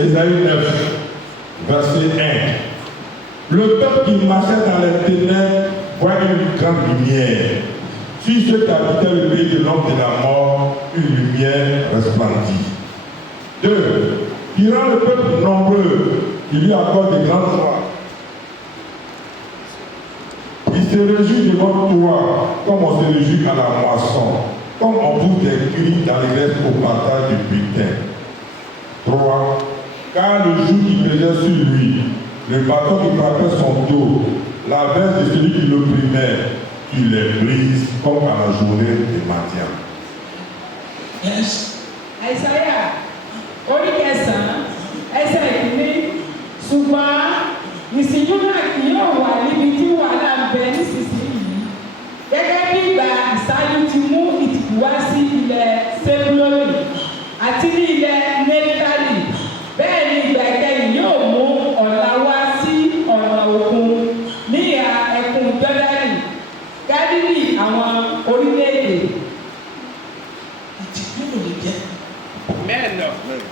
Ésaïe 9, verset 1. Le peuple qui marchait dans les ténèbres voit une grande lumière. Sur ceux qui habitaient le pays de l'ombre de la mort, une lumière resplendit. 2. Qui rend le peuple nombreux, il lui accorde de grandes joies. Il se réjouit devant toi, comme on se réjouit à la moisson, comme on pousse des cris dans les restes au partage du butin. 3. Car le joug qui pesait sur lui, le bâton qui frappait son dos, la veste de celui qui l'opprimait, tu les brises comme à la journée de Madian. Yes. Isaiah, orí kẹsàn-án, ẹsẹ̀ ìkíní, ṣùgbọ́n ìsìnkú náà kì yóò wà níbi tí wàhálà ń bẹ nísinsìnyí. Gẹ́gẹ́ bí ìgbà ìsáájú ti mú ìtìkú wá sí ilẹ̀ Sebuloni àti ní ilẹ̀ Nẹ́ftálì, bẹ́ẹ̀ ni ìgbà ìkẹyìn yóò mú ọ̀la wá sí ọ̀nà òkun ní ìhà ẹkùn Jọ́dánì, Gálílì àwọn orílẹ̀-èdè.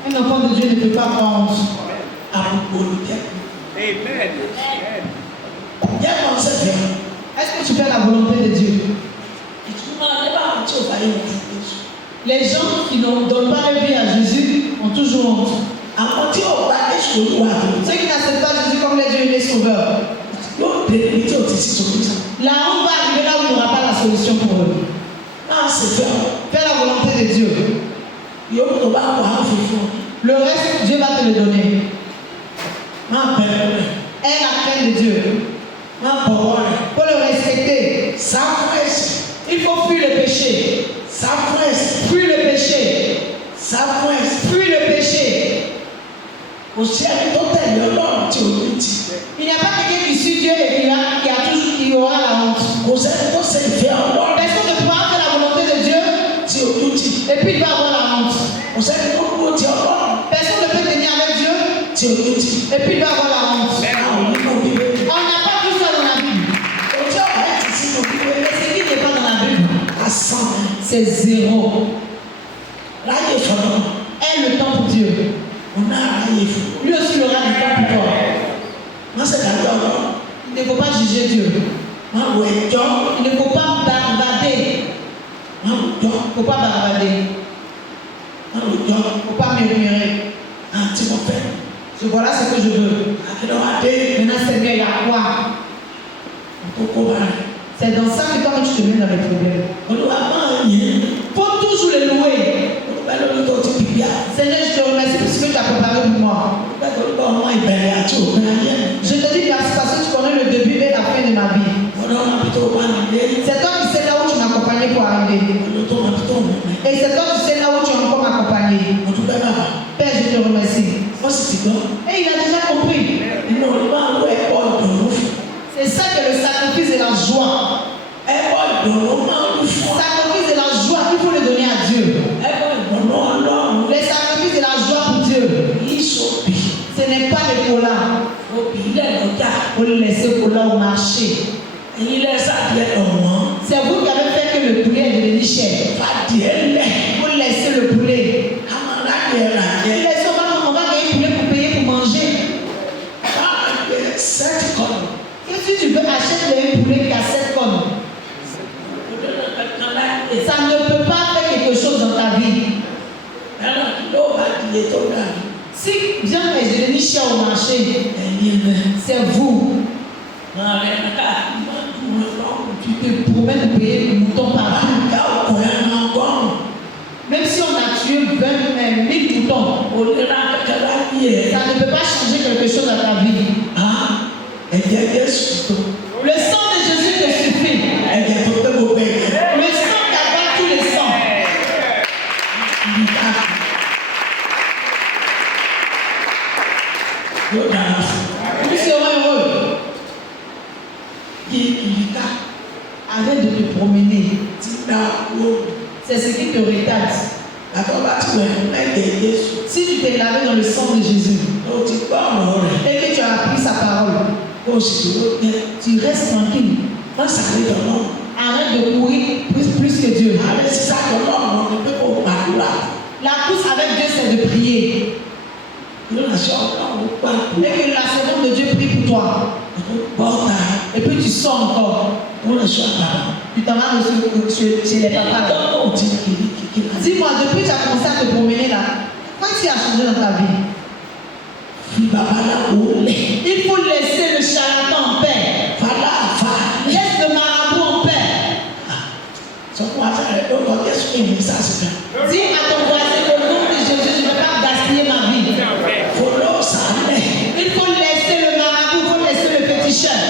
Un enfant de Dieu ne peut pas prendre. Amen. Est-ce que tu fais la volonté de Dieu? Les gens qui ne donnent pas leur vie à Jésus ont toujours honte. Ceux qui n'acceptent pas Jésus comme leur Dieu et les sauveurs. La honte va arriver là où il n'y aura pas la solution pour eux. Fais la volonté de Dieu. Le reste, Dieu va te le donner. Aie la crainte de Dieu. Pour le respecter. Il faut fuir le péché. Fuis le péché. Fuis le péché. Il n'y a pas quelqu'un qui suit Dieu et qui aura la honte. Personne ne pourra faire la volonté de Dieu et puis il va avoir la honte. Personne ne peut tenir avec Dieu et puis il va avoir la honte. On n'a pas tout ça dans la Bible. Et ce qui n'est pas dans la Bible, c'est zéro. Aie le temps pour Dieu. Lui aussi il aura du temps pour toi. Il ne faut pas juger Dieu. Il ne faut pas barbader. Il ne faut pas barbader. Il ne faut pas murmurer. Voilà ce que je veux. Maintenant, Seigneur, il y a quoi? C'est dans ça que toi, tu te mets dans les problèmes. Il faut toujours le louer. Seigneur, je te remercie pour ce que tu as préparé pour moi. Je te dis merci parce que tu connais le début et la fin de ma vie. C'est toi qui sais là où tu m'as accompagné pour arriver. Et c'est toi qui sais là où tu as encore m'accompagné. Père, je te remercie. Et il a déjà compris. C'est ça que le sacrifice et la joie. Sacrifice et la joie, il faut le donner à Dieu. Les sacrifices et la joie pour Dieu. Ce n'est pas le cola. Vous le laissez cola au marché. C'est vous qui avez fait que le poulet est devenu cher. Vous laissez le poulet. Laissez, on va gagner poulet pour payer pour manger. Et si tu veux acheter un poulet qui a 7 cornes, ça ne peut pas faire quelque chose dans ta vie. Si bien est devenu cher au marché, c'est vous. Tu te promets de payer le mouton partout. Même si on a tué 20 000 moutons, ça ne peut pas changer quelque chose dans ta vie. Le sang de Jésus te suffit. Le sang qui abat tous les sangs. Nous serons heureux. Arrête de te promener. C'est ce qui te retarde. Si tu t'es lavé dans le sang de Jésus et que tu as appris sa parole, tu restes tranquille. Arrête de courir plus que Dieu. La course avec Dieu, c'est de prier. Et que la servante de Dieu prie pour toi. Et puis tu sors encore. Tu t'en vas chez les papas là. Dis-moi, depuis que tu as commencé à te promener là, qu'est-ce qui a changé dans ta vie? Il faut laisser le charlatan en paix. Laisse le marabout en paix. Dis à ton voisin, au nom de Jésus, je ne vais pas gaspiller ma vie. Il faut laisser le marabout, il faut laisser le féticheur.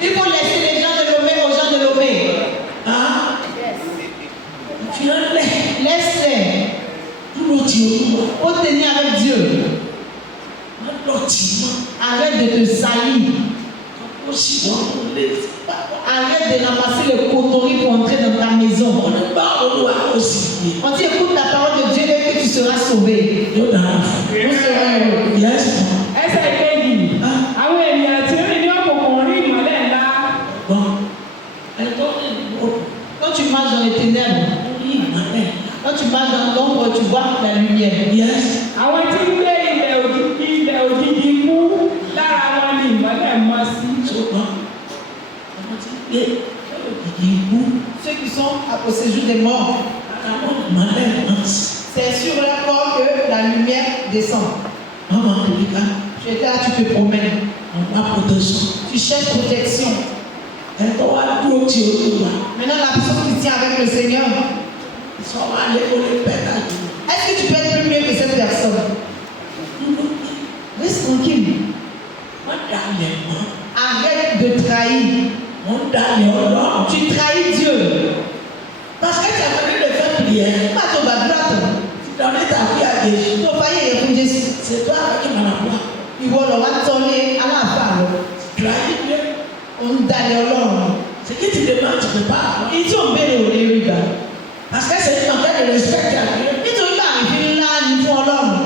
Il faut laisser les gens de Lomé aux gens de Lomé. Laisse-les. Faut tenir avec Dieu. Arrête de te salir. Arrête de ramasser les cotonneries pour entrer dans ta maison. On dit écoute la parole de Dieu et que tu seras sauvé. Nous serons heureux. Ẹsẹ̀ kejì, àwọn ènìyàn tí ó ní ní òkùnkùn rí ìmọ́lẹ̀ ńlá. Quand tu marches dans les ténèbres, quand tu marches dans l'ombre, tu vois la lumière. Àwọn tí ń gbé ilẹ̀ òjijì kú lára wọn ní ìmọ́lẹ̀ mọ́ sí. Ceux qui sont au séjour des morts, c'est sur leur corps que la lumière descend. Tu es là, tu te promènes. Tu cherches protection. Maintenant, la personne qui tient avec le Seigneur, est-ce que tu peux être plus mieux que cette personne? Reste tranquille. Arrête de trahir. Tu trahis Dieu. Parce que tu as envie de faire prière. Pas ton badrate. Tu as failli répondre Jésus. C'est toi qui m'en as pas. Il va leur attendre à la fin. On d'aller au long. Ce que tu demandes, tu ne peux pas. Ils ont bien au riba. Parce que c'est une manière de respecter à Dieu. Ils ont pas arrivé là, ils font l'homme.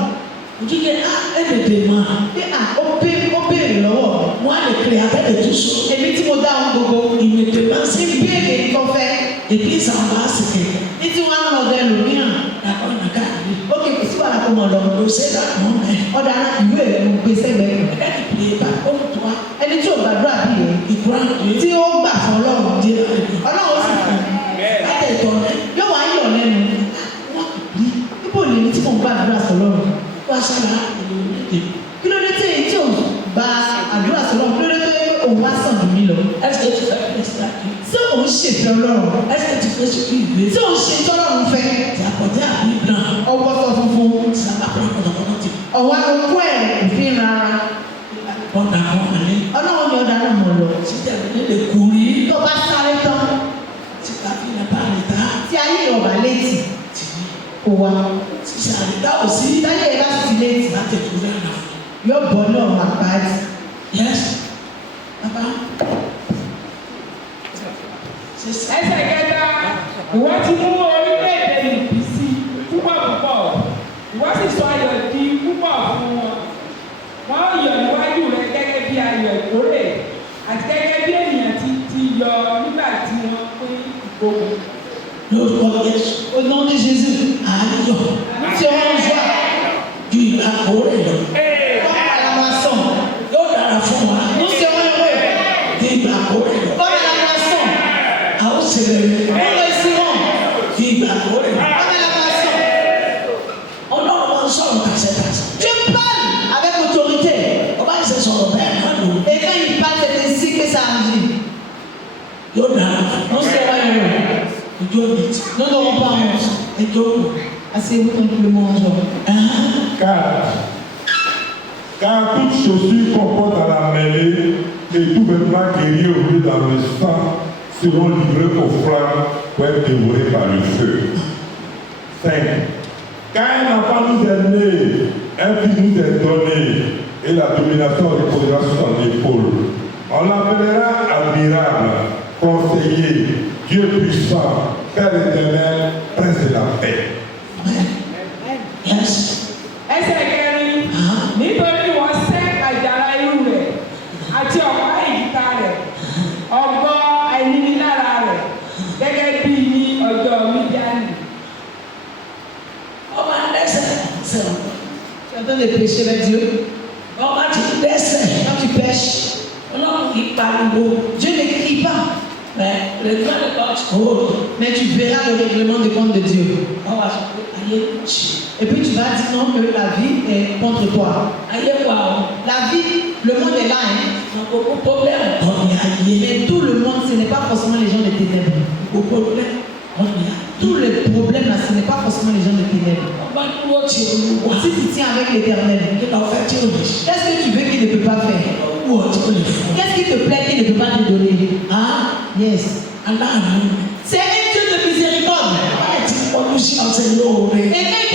On dit que elle me demande. Et opère l'homme. Moi, le créateur de tout ça. Et puis tu me donnes un gogo. Il me demande si bien qu'ils font faire. Et puis ça va, c'est que. Et tu vas en ordre le mien. D'accord, on a qu'à. Ok, c'est pas la commande. C'est là, non, mais. On a là, il veut mon PC. Elle ne prie pas comme toi. Elle dit, tu vas droit à pied. Il croit. Si on va pour l'homme, on dit. Alors aussi. Elle est tombée. Yo, why you on them? People need to come back to l'homme. What's that? Kí ló dé tí èyí tí ò bá àdúrà sọ̀rọ̀ kí ló dé tí òun wá sàn jù mí lọ. Ẹsẹ̀ ti fẹ́ pẹ̀sìtà kí. Ṣé òun ṣèfẹ́ ọlọ́run? Ẹsẹ̀ ti fẹ́ ṣèfẹ́ ìwé. Ṣé òun ṣe tọ́lọ́run fẹ́? Ìyàpọ̀jẹ́ àbí ìbran. Ọwọ́ sọ funfun. Sábàpọ̀ ọ̀pọ̀lọpọ̀ ti. Ọ̀wá okú ẹ̀ òfin rárá. Ọ̀dà àwọn ọ̀lẹ́. Ọlọ́run ni ọ̀dà náà mọ̀ lọ. Ṣíṣẹ́ ìrìn lè kú rí. Tó bá sáré tán. Tí ayé ọ̀bà létí. Kò wá. Ṣíṣe àrídá ò sí. Táyé ìbá sì létí. Láti ètò rẹ̀ náà. Yóò bọ́ náà wà pàdé. Yes. Bàbá. Ẹsẹ̀ kẹta, ìwọ ti mú orílẹ̀-èdè nìbí sí púpọ̀ púpọ̀. Ìwọ sì sọ ayọ̀ di púpọ̀ fún wọn. Wọ́n yọ̀ níwájú rẹ gẹ́gẹ́ bí ayọ̀ ìkórè àti gẹ́gẹ́ bí ènìyàn ti yọ nígbà tí wọ́n pín ìgbógun. Au nom de Jésus. Alléluia. Nous serons en joie. Du ìkórè lọ. Comme à la moisson. Yóò dára fún wa. Nous serons heureux. Du ìkórè lọ. Comme à la moisson. A ó ṣe rere. Nous réussirons. Du ìkórè lọ. Comme à la moisson. Ọlọ́run máa ń sọ̀rọ̀ kàṣẹ́kàṣẹ́. Dieu parle avec autorité. Ọba ìṣe sọ̀rọ̀ bẹ́ẹ̀ máa lò. Et quand il parle, c'est ainsi que ça agit. Yóò dára. Nous serons heureux. Nous n'aurons pas honte. Asseyez-vous tranquillement en joie. Car toute chaussure qu'on porte à la mêlée et tout vêtement guéri au lieu dans le sang seront livrés aux flammes pour être dévorés par le feu. 5. Car un enfant nous est né, un fils nous est donné, et la domination reposera sur son épaule. On l'appellera admirable, conseiller, Dieu puissant, Père éternel, Prince de la paix. Yes. Ẹsẹ̀ kẹrin, nítorí wọ́n sẹ́ àjàrà irú rẹ̀ àti ọ̀pá ìjìká rẹ̀, ọ̀gbọ́ àìnílára rẹ̀, gẹ́gẹ́ bí ní ọjọ́ Mídíánì. Ọba ẹsẹ̀ Tu es en train de pécher avec Dieu. Quand tu décès, Quand tu pêches, Dieu ne crie pas. mais le règlement de compte court. Mais tu verras le règlement de compte de Dieu. On va se aller coucher. Et puis tu vas dire non, que la vie est contre toi. Aïe, quoi. La vie, le monde est là. Hein. Donc, beaucoup de problèmes. On y a lié. Mais tout le monde, ce n'est pas forcément les gens de ténèbres. Beaucoup de problèmes. On y a Tous les problèmes là, ce n'est pas forcément les gens de ténèbres. On va nous retirer. Si tu tiens avec l'Éternel, qu'est-ce que tu veux qu'il ne peut pas faire? Qu'est-ce qui te plaît qu'il ne peut pas te donner? Ah, yes. C'est un Dieu de miséricorde. Et quand il te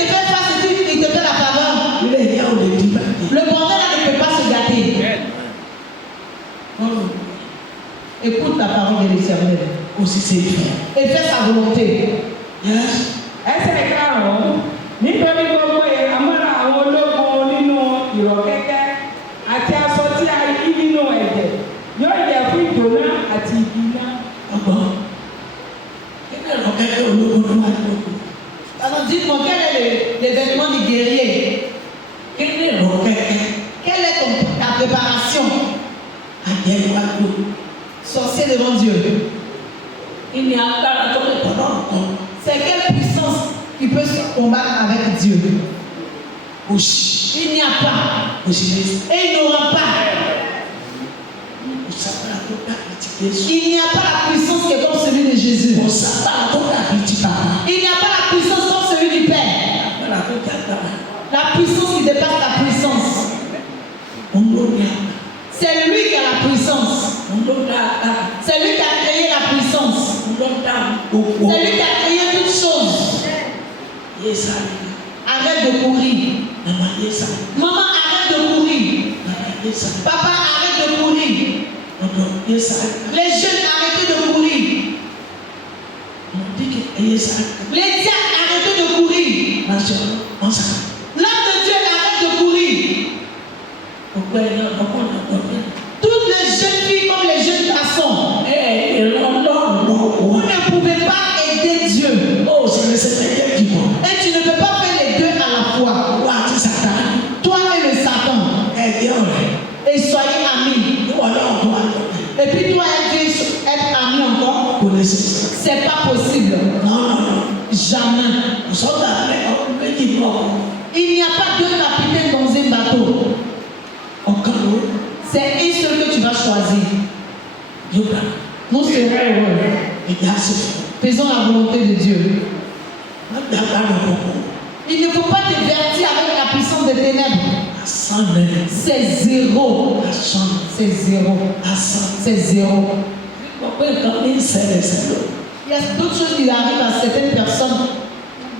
fait face, il te fait la faveur. Le bordel là ne peut pas se gâter. Écoute la parole de l'Éternel. Et fais sa volonté. ẹsẹ̀ karùn-ún nítorí gbogbo àmọ́ra àwọn ológun nínú ìrọ̀kẹ́kẹ́ àti aṣọ tí a yí nínú ẹ̀jẹ̀ yóò yẹ fún ìjóná àti ìbínà. Alors dites-moi, quel est les vêtements du guerrier? Quelle est ta préparation? Sorcier devant Dieu. C'est quelle puissance qui peut se combattre avec Dieu? Il n'y a pas. Et il n'y aura pas. Il n'y a pas la puissance qui est comme celui de Jésus. Il n'y a pas la puissance comme celui du Père. La puissance qui dépasse la puissance. C'est lui qui a la puissance. C'est lui qui a créé la puissance. C'est lui qui a créé toutes choses. Arrête de courir. Maman, arrête de courir. Papa, arrête de courir. Les jeunes, arrêtez de courir. Les diacres, arrêtez de courir. L'homme de Dieu, arrête de courir. Toutes les jeunes filles comme les jeunes garçons, vous ne pouvez pas aider Dieu. Et tu ne peux pas faire les deux à la fois. Toi et le Satan. Et soyez amis. Et puis toi et Dieu être amis encore. C'est pas possible. Jamais. Il n'y a pas deux capitaines dans un bateau. C'est un seul que tu vas choisir. Nous serons heureux. Faisons la volonté de Dieu. Il ne faut pas te divertir avec la puissance des ténèbres. C'est zéro. C'est zéro. C'est zéro. Il y a d'autres choses qui arrivent à certaines personnes.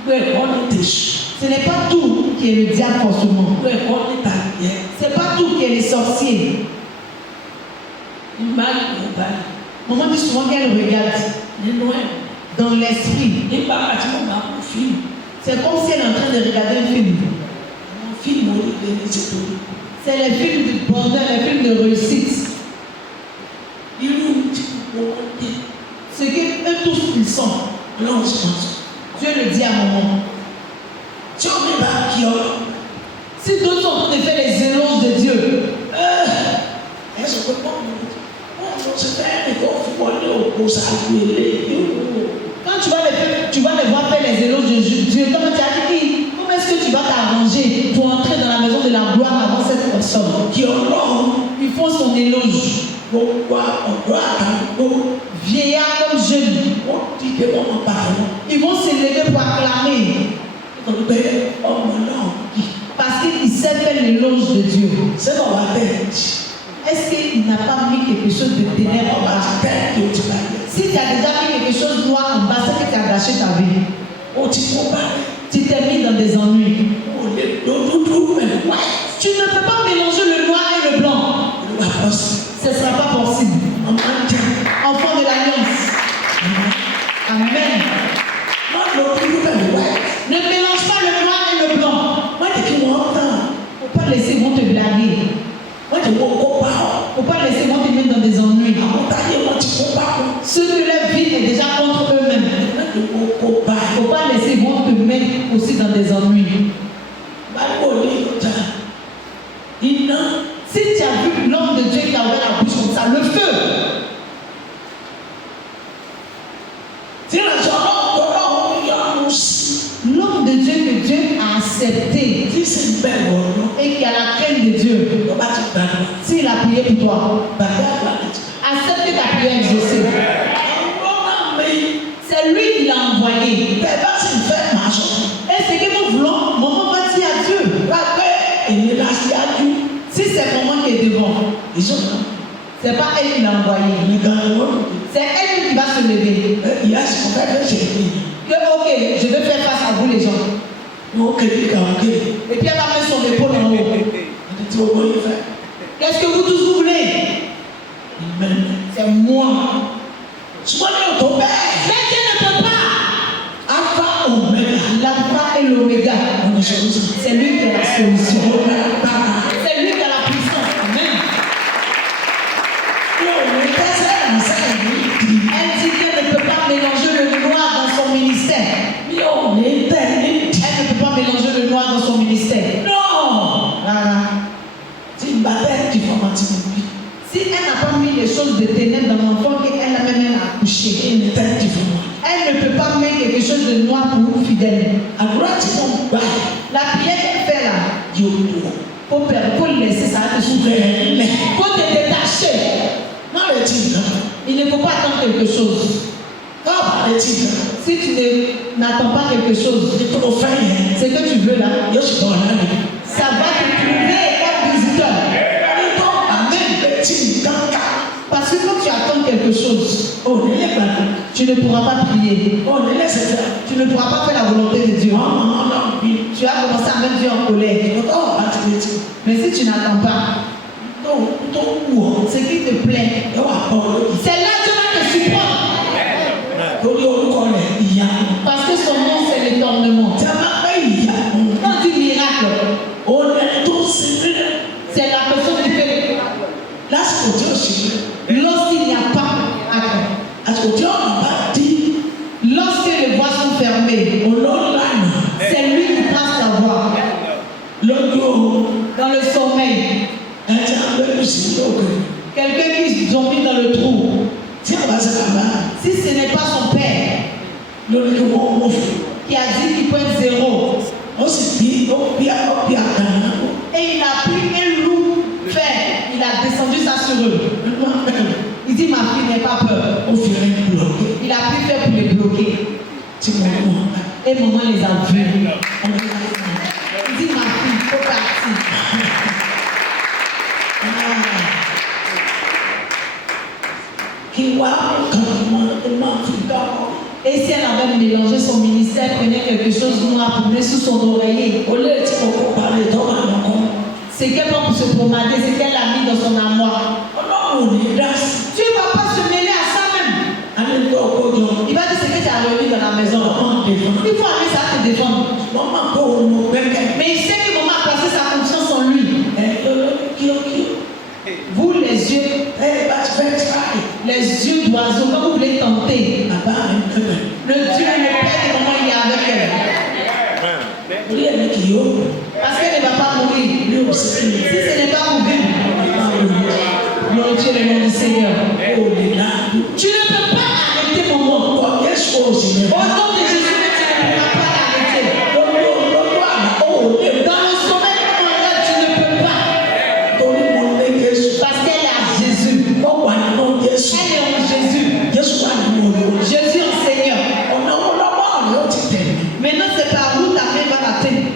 Ce n'est pas tout qui est le diable forcément. Ce n'est pas tout qui est les sorciers. Maman dit souvent qu'elle regarde dans l'esprit. C'est comme si elle est en train de regarder un film. C'est les films de bonheur, les films de réussite. Ce qu'eux tous ils sont. Dieu le dit à maman. Si d'autres sont en train de faire les éloges de Dieu, quand tu vas les voir faire les éloges de Dieu, comme tu as dit, comment est-ce que tu vas t'arranger pour entrer dans la maison de la gloire avant cette personne? Ils font son éloge. Vieillard comme jeune. Ils vont se lever pour acclamer. Parce qu'ils savent faire l'éloge de Dieu. Est-ce qu'il n'a pas mis quelque chose de ténèbres en bas? Si tu as déjà mis quelque chose de noir en bas, c'est que tu as gâché ta vie. Tu t'es mis dans des ennuis. Tu ne peux pas mélanger le noir et le blanc. Ce ne sera pas possible. Enfant de l'alliance. Amen. Ne mélange pas le noir et le blanc. Il ne faut pas laisser vont te blaguer. Il ne faut pas laisser vont te mettre dans des ennuis. Ceux que leur vie est déjà contre eux-mêmes. Il ne faut pas laisser vont te mettre aussi dans des ennuis. Si tu as vu l'homme de Dieu qui a ouvert la bouche comme ça, le feu. L'homme de Dieu que Dieu a accepté et qui a la crainte de Dieu, s'il a prié pour toi, accepte que ta prière est exaucée. C'est lui qui l'a envoyé. Et ce que nous voulons, maman va dire à Dieu. Si c'est maman qui est devant, c'est pas elle qui l'a envoyé. C'est elle qui va se lever. Que ok, je vais faire face à vous les gens. Et puis elle va mettre son épaule en haut. Qu'est-ce que vous tous vous voulez? C'est moi. Mais Dieu ne peut pas. L'alpha et l'oméga. C'est lui qui a la solution. C'est lui qui a la puissance. Amen. Elle dit qu'elle ne peut pas mélanger le noir dans son ministère. Elle ne peut pas mélanger le noir dans son ministère. Non. Si elle n'a pas mis les choses de ténèbres dans l'enfant qu'elle a même accouché, elle ne peut pas mettre quelque chose de noir pour vous fidèles. La prière qu'elle fait là, faut le laisser, ça va te souffrir. Il faut te détacher. Il ne faut pas attendre quelque chose. Si tu n'attends pas quelque chose, ce que tu veux là, ça va te trouver comme visiteur. Amen. Parce que quand tu attends quelque chose, tu ne pourras pas prier. Tu ne pourras pas faire la volonté de Dieu. Tu vas commencer à mettre Dieu en colère. Mais si tu n'attends pas, ce qui te plaît, c'est là que Dieu va te supporter. Parce que son nom c'est l'étornement. Quand on dit miracle, c'est la personne qui fait. Lorsqu'il n'y a pas acte, lorsque les voies sont fermées, c'est lui qui passe la voie. Dans le sommeil, quelqu'un qui dormit dans le trou, si ce n'est pas son père qui a dit qu'il peut être zéro, et il a pris un loup fait, il a descendu ça sur eux. Il dit ma fille n'est pas peur. Il a pris faire pour les bloquer. Et maman les a vus. Il dit ma fille, il faut partir. Et si elle avait mélangé son ministère, prenait quelque chose de noir pour mettre sous son oreiller, c'est qu'elle va pour se pomader, c'est qu'elle l'a mis dans son armoire. Tu ne vas pas se mêler à ça même. Il va dire ce que tu as réuni dans la maison. Il faut aller ça te défendre. Mais il sait que maman a placé sa confiance en lui. Vous les yeux d'oiseau, quand vous voulez tenter, le Dieu, le Père de maman, il est avec elle. Parce qu'elle ne va pas mourir. Si ce n'est pas mourir, glorifiez le nom du Seigneur. Tu ne peux pas arrêter maman. Au nom de Jésus, tu ne pourras pas l'arrêter. Dans le sommeil, tu ne peux pas. Parce qu'elle est à Jésus. Elle est en Jésus. Jésus en Seigneur. Maintenant, c'est par où ta main va t'atteindre.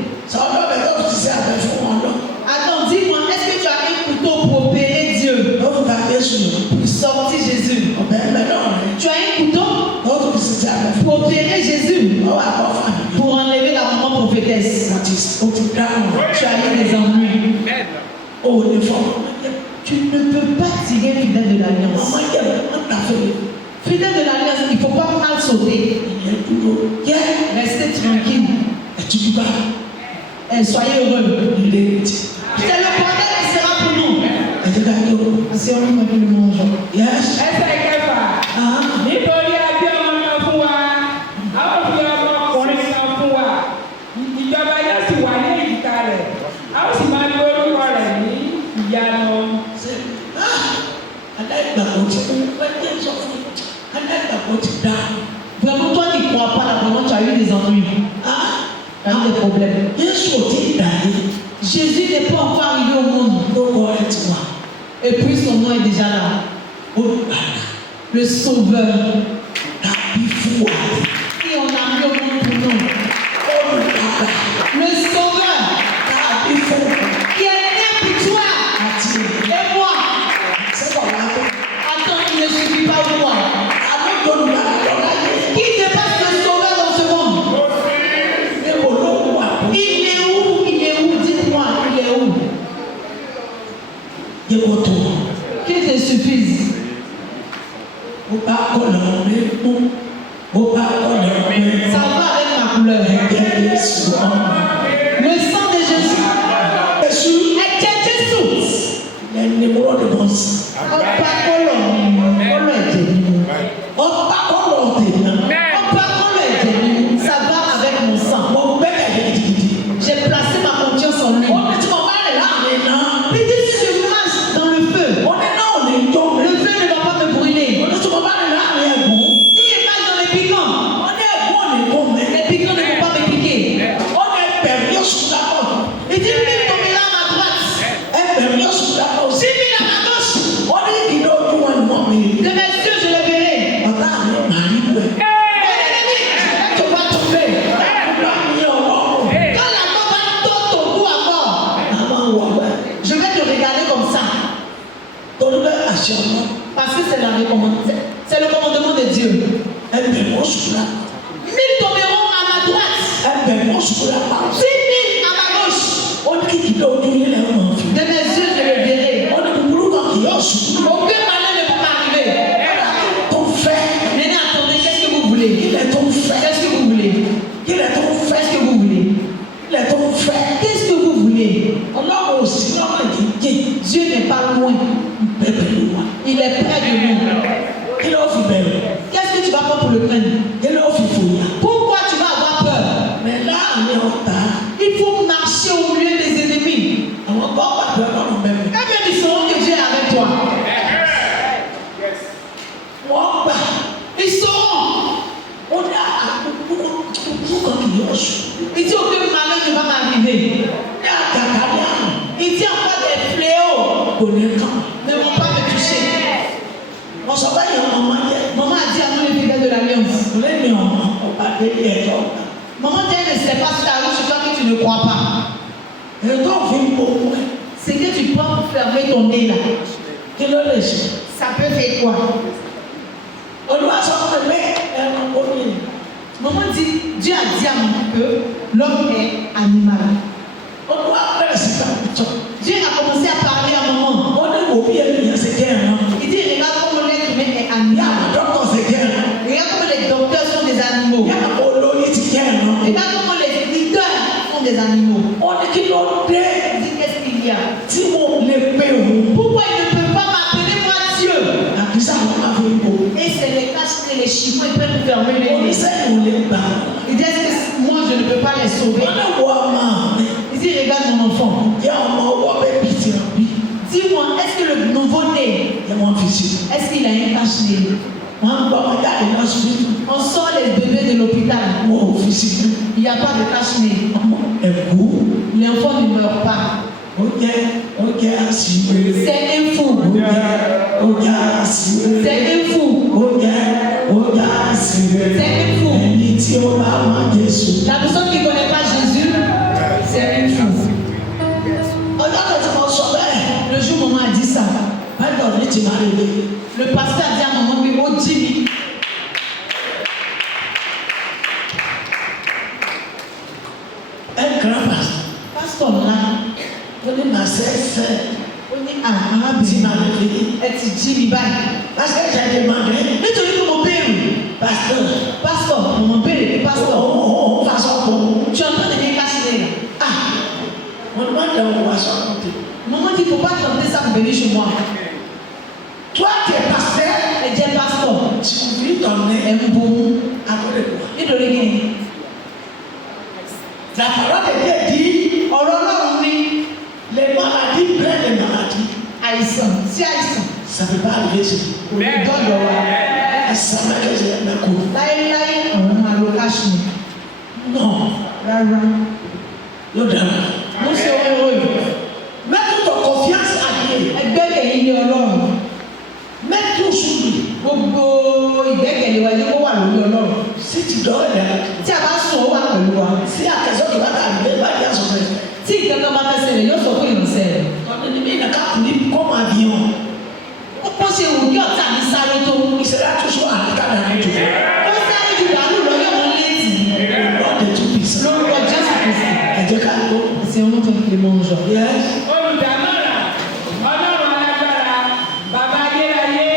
Attends, dis-moi, est-ce que tu as un couteau pour opérer Dieu? Pour sortir Jésus. Tu as un couteau pour opérer Jésus. Pour enlever la maman prophétesse. Tu as eu des ennuis. Tu ne peux pas tirer fidèle de l'alliance. Fidèle de l'alliance, il ne faut pas mal sauter. Restez tranquille. Soyez heureux. C'est le bordel qui sera pour nous. Si on nous met le mange. Nítorí adé ọmọ fún wa, a ó fi ọmọ ọkùnrin kan fún wa. Ìjọba yóò sì wà ní èjìká rẹ̀. Vraiment, toi qui ne crois pas, là, vraiment, tu as eu des ennuis. Tu as eu des problèmes. Jésus n'est pas encore arrivé au monde. Et puis son nom est déjà là. Le Sauveur. Et on a mis au monde pour nous. Le Sauveur. Qui est né pour toi. Et moi. Attends, il ne suffit pas de moi. Qui dépasse le Sauveur dans ce monde? Il est où? Il est où? Dites-moi, il est où? Qu'il te suffise. Ça va avec ma couleur. Le sang de Jésus. Ça va avec mon sang. J'ai placé ma confiance en lui. Il dit si je marche dans le feu, le feu ne va pas me brûler. Si je marche dans les piquants ne vont pas me piquer. Il dit 1000 tombera à ma droite, 10 000 à ma gauche. De mes yeux je le verrai. Mon ennemi, tu vas tomber. Quand la mort va tordre ton cou à mort, je vais te regarder comme ça. Parce que c'est la recommandation. C'est le commandement de Dieu. 1000 tomberont à ma droite, 10 000 à ma gauche. De mes yeux je le verrai. Aucun malheur ne peut m'arriver. Venez, attendez, qu'est-ce que vous voulez? Qu'est-ce que vous voulez? Qu'est-ce que vous voulez? Qu'est-ce que vous voulez? Dieu n'est pas loin. Il est près de nous. Qu'est-ce que tu vas faire pour le prendre? Pourquoi tu vas avoir peur? Il faut marcher au milieu des ennemis. Ils sauront que Dieu est avec toi. Ils sauront. Il dit aucun malheur ne va m'arriver. Il dit encore des fléaux ne vont pas me toucher. Maman a dit à nous les fidèles de l'Alliance. Maman dit elle ne sait pas si tu arrives sur toi que tu ne crois pas. C'est que tu prends pour fermer ton nez là. Ça peut faire quoi? Maman dit, Dieu a dit à maman que l'homme est animal. Dieu a commencé à parler à maman. Il dit, regarde comment l'être humain est animal. Regarde comment les docteurs sont des animaux. Regarde comment les leaders sont des animaux. Il dit, qu'est-ce qu'il y a? Pourquoi il ne peut pas m'appeler moi Dieu? Et c'est les caches et les chiffres, ils peuvent fermer les yeux. Il dit, est-ce que moi je ne peux pas les sauver? Il dit, regarde mon enfant. Dis-moi, est-ce que le nouveau-né, est-ce qu'il a un cache-nez? On sort les bébés de l'hôpital. Il n'y a pas de cache-nez. L'enfant ne meurt pas. C'est un fou. C'est un fou. C'est un fou. La personne qui ne connaît pas Jésus, c'est un fou. Le jour où maman a dit ça, le pasteur a dit à maman, mais oh Jimmy. Un grand Pasteur là, on est ma sœur. on est arabe. Et tu Jimmy Bay. Parce que j'ai demandé, Mais tu dis que mon père, pasteur, mon père, pasteur. Tu es en train de bien cacher là. on demande de voir ça. Maman dit, il ne faut pas tenter ça pour venir chez moi. Toi, tu es pasteur, Et Dieu pasteur. tu vis ton nez Un bon. à côté de toi. Il doit le gagner. La parole de Dieu dit, Ọ̀rọ̀ Ọlọ́run ní les maladies, plein de maladies, àìsàn sí àìsàn. ça ne peut pas arriver chez vous. Kò ní dọ́dọ̀ wa. ẹ̀sán mẹ́kẹ́sẹ̀ mẹ́kọ. láéláé àwọn máa lo káṣí mi. náà rárá. yóò dára. mo ṣe owó yìí. mẹ́tò tó confiance àdé. ẹgbẹ́kẹ̀lé ilé ọlọ́run. mẹ́tò sùnì. gbogbo ìgbẹ́kẹ̀lé wa ni kó wà lórí ọlọ́run. sí ti dọ́ọ̀ dà. tí a bá sùn ó wà pẹ̀lú wa. sí àkẹ́sọ́ kìlá kà ní bẹ́ẹ̀ bá yà sọ fẹ́. tí ìkankan bá fẹ́ ṣẹlẹ̀ yóò sọ fún ìrìnsẹ̀ rẹ̀. ọ̀nà ni mí nàka kù ní kọ́ máa bí wọn. ó ṣe wù kí ọ̀tá mi sáré tó. ìṣẹ̀lẹ̀ àtúnṣe àdìkà náà ní jùlọ. ó sáré ju bàálù lọ yóò mọ léètì. lọ́ọ̀dẹ̀ tó bí sí. lórúkọ jésù kristi. ẹ jẹ́ ká lọ. c'est un autre Clément Jean. Yes. Olùdámọ̀ràn ọlọ́run alágbára bàbá ayérayé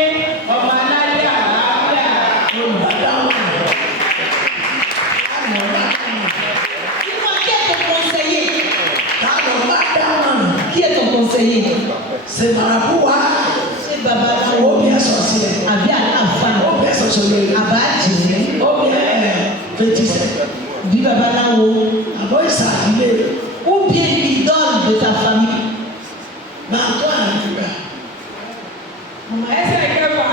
ọmọ aládé àlàáfíà. Dis-moi, qui est ton conseiller? Madame, Qui est ton conseiller? c'est Maraboua. C'est Babaláwo. Oh bien sorcier. Àbí àlàáfà. Oh bien sorcier. Àbá àjèjì. Oh bien féticheur. Bí babaláwo. Àbọ̀ ìsàlẹ̀. Ou bien l'idole de ta famille. Bàtọ́ àdúrà. Ẹsẹ̀ kẹfà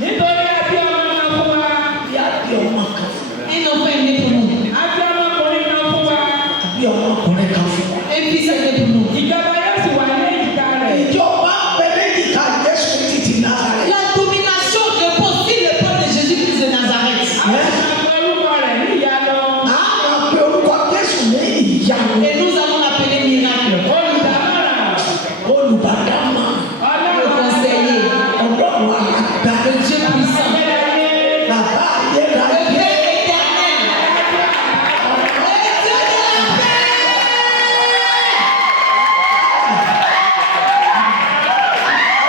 nítorí àbí ọmọ kan fún wa. Bí àbí ọmọ kan fún wa. Un enfant est né pour nous. Àbí ọmọkùnrin kan fún wa. Àbí ọmọkùnrin kan fún wa. Un fils est né pour nous. Ìjọba yóò sì wà ní èjìká rẹ̀. Ìjọba bẹ̀rẹ̀ ìka Jésù títí Nazareth. La domination repose sur l'épaule de Jésus-Christ de Nazareth. Àwọn àgbà orúkọ rẹ̀ ní ìyanu. A máa pe orúkọ Jésù ní ìyanu. Et nous allons l'appeler miracle. Olùdámọ̀ràn Olùbádámà. Le conseiller. Ọlọ́run àgbà. Le Dieu puissant. ayérayé. Bàbá Le ayérayé. Père éternel. Le Dieu de la paix.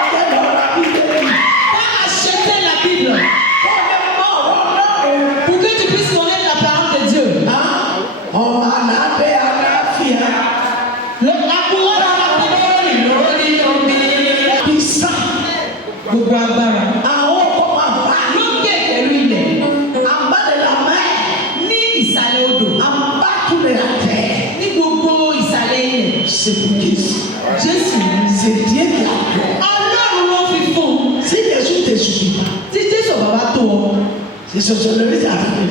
Ọjọ́ lọ́ra bíbélì. Va acheter la Bible Kọ́lé mọ́ Ọlọ́run. pour que tu puisses connaître la parole de Dieu. Ọmọ aládé aláfíà. La couronne de la paix lórí omi. Bísà. Gbogbo agbára. Àwọn ọkọ̀ máa bá. Lókè pẹ̀lú ilẹ̀. Àbálẹ̀lámẹ́. Ní ìsàlẹ̀ odò. Àbátúlẹ̀ àtẹ̀. Ní gbogbo ìsàlẹ̀ ilẹ̀. C'est Jésus. Jésù. C'est Dieu qui a fait. Ọlọ́run ló fi fún un. Si Jésus te suffit pas, Tí Jésù bàbá tó ọ. c'est sociologie qui a fait.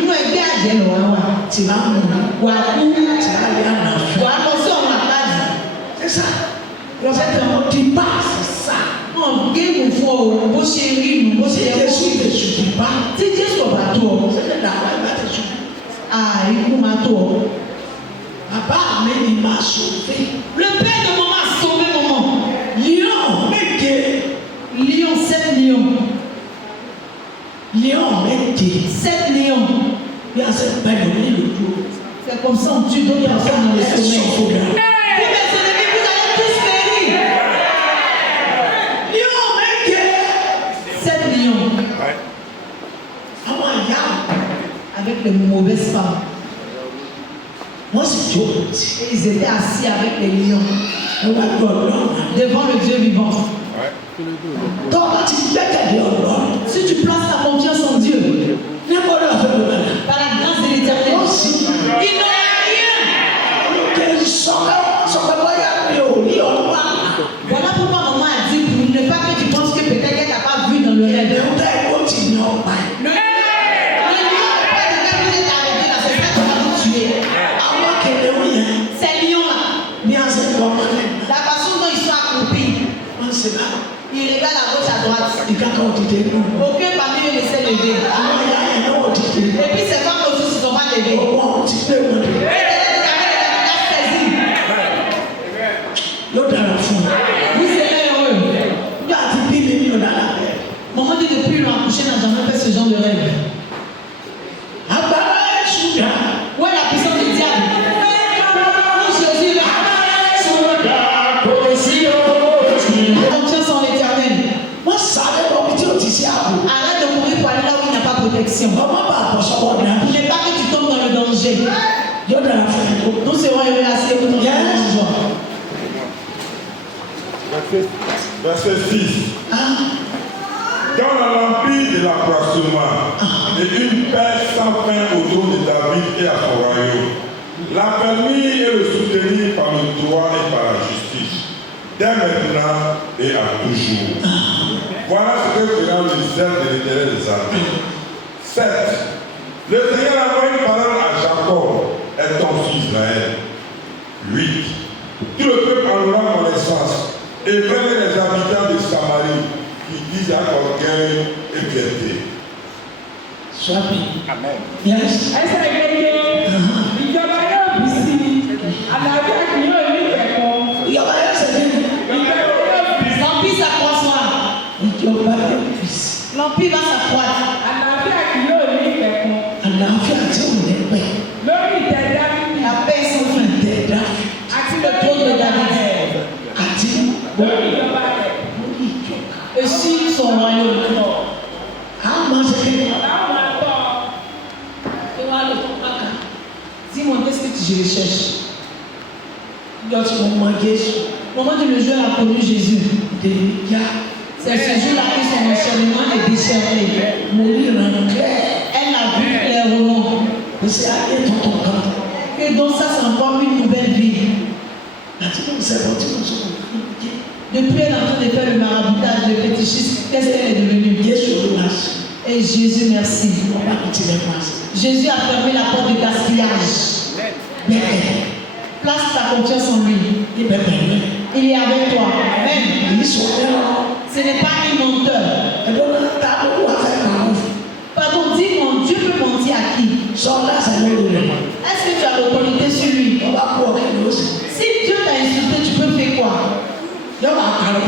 Inú ẹgbẹ́ àjẹ́ lọ wá wà. Tu vas mourir. Wà á kú. Tu vas aller en enfer. Wà á lọ sí ọ̀run àpáàdì. C'est ça. C'est un petit pas, c'est ça. Wọ́n géèmù fún ọ bó ṣe rí nu bó ṣe Si yẹ kó Jésus rí. te suffit pas, Tí Jésù bàbá tó ọ. c'est que d'abord il va te suffire. Ikú máa tó ọ. Papa mi ni m'a sauvé. Le père de maman a sauvé maman. Lion méje. Lion, 7 lions. Lion méje. 7 lions. Bí a ṣe bẹ̀rẹ̀ ní lójú. C'est comme ça on tue d'autres personnes dans le Ẹ sommeil. sọ fún mi. Vous mes ennemis, vous allez tous périr. Lion méje. 7 lions. Àwọn àyà Avec les mauvaises femmes. wọ́n sì jókòó tì. Et ils étaient assis avec les lions. Ẹ wá gbọ́ Ọlọ́run. Devant le Dieu vivant. Tọ́ bá ti gbẹ́kẹ̀lé Ọlọ́run. Si tu places ta confiance en Dieu, Níbo ló fẹ́ lọ bẹ̀rẹ̀? par la grâce de l'éternel, Ó sì. il n'aura rien. Olùkẹ́ sọ̀kẹ́ bóyá mi ò rí ọ̀run wá. Voilà pourquoi maman a dit pour ne pas que tu penses que peut-être qu'elle t'a pas vu dans le rêve. Ẹ̀rù bẹ́ẹ̀ ó ti yan ọ̀pá ẹ̀. Le lion n'a pas de cabinet arrêté là, c'est ça qu'on va nous tuer. Àwọn kìnìún yẹn Ces lions-là, bí a ṣe gbọ́ ọmọ rẹ̀. la façon dont ils sont accroupis, Wọ́n ṣe bá ils regardent à gauche, à droite. ìkàkọ̀ òdìdé nù. Aucun parmi eux ne s'est levé. Àwọn ìyá yẹn náà òdìdé. Et puis ces femmes aussi ne se sont pas levées. Wọ́n ti gbé wọn dé. L'éternel les a saisis. Yóò dára fún un. Vous serez heureux. Bí a ti bí mi ní ọ̀dàlà. Maman dit depuis ils l'ont accouché, n'a jamais fait ce genre de rêve. Agbára Èṣù dá. Où est la puissance du diable? Où Jésus là? Confiance en l'éternel. Wọ́n sáré lọ bí tí ó ti ṣe ààbò. Arrête de courir pour aller là où il n'y a pas protection. Ọmọ bá bọ̀ sọ́wọ́ dá. Pour ne pas que tu tombes dans le danger. Yóò dára fún ẹ. Nous serons heureux assez pour nous faire Yes. joie. Verset 6. Dans l'empire de l'accroissement et une paix sans fin autour de David et à son royaume, l'affermir et le soutenir par le droit et par la justice, dès maintenant et à toujours. Voilà ce que fera le zèle de l'Éternel des armées. 7. Le Seigneur envoie une parole à Jacob et ton fils Israël. 8. Tout le peuple en aura connaissance, et même les habitants de Samarie qui disent à orgueil et fierté. Sois béni. Amen. Yes. Ẹsẹ̀ ìgbẹ́jọ́ ìjọba yóò bí sí àlàáfíà kì yóò ní ìkẹ̀kọ́. Ìjọba yóò ṣe kí ni? Ìjọba yóò bí sí. L'empire s'accroîtra. Ìjọba yóò fi sí. L'empire va s'accroître. Àlàáfíà kì yóò ní ìkẹ̀kọ́. Àlàáfíà tí ò ní pẹ́. Lórí ìtẹ́ Dáfídì La paix sans fin. Ìtẹ̀dá àti Le lórí trône de ìjọba David. rẹ̀. àti Lórí ìjọba rẹ̀. lórí ìjọba. Et sur son royaume. A máa ṣe kí ni? Táwọn máa tọ́ ọ. Et voilà le ton caca. Dis-moi, qu'est-ce que je recherche? Ìjọ tí mo mọ Jésù, Au moment où le jeune a connu Jésus, tèmi yá. c'est ce jour-là que son enchaînement est décharné. Mo ríran clair. Elle a vu clairement. Kò sí ayé tuntun kan. Et donc ça, c'est encore une nouvelle vie. Àti mo sẹ́wọ̀n tí mo sọ̀rọ̀ fún mi. Depuis, elle est en train de faire le maraboutage, le fétichisme. Qu'est-ce qu'elle est devenue? Jésù ló wá sí. Et Jésus, merci. Ọba mi ti lẹ̀ wá sí. Jésus a fermé la porte de gaspillage. Bẹ́ẹ̀ Place ta confiance en lui. ni bẹ́ẹ̀ bẹ́ẹ̀. Il est avec toi. Amen. Èyí sọ ẹ̀rọ. Ce n'est pas un menteur. Ẹ̀dọ́ náà ta ló wà fẹ́ máa wò. Pardon, dis-moi, Dieu peut mentir à qui? Sọ láti lórí rẹ̀. Est-ce que tu as l'autorité sur lui? Ọba kú ọ̀kẹ́ ló sì. Si Dieu t'a insulté, tu peux faire quoi? Yọ̀wọ̀ àkàrà.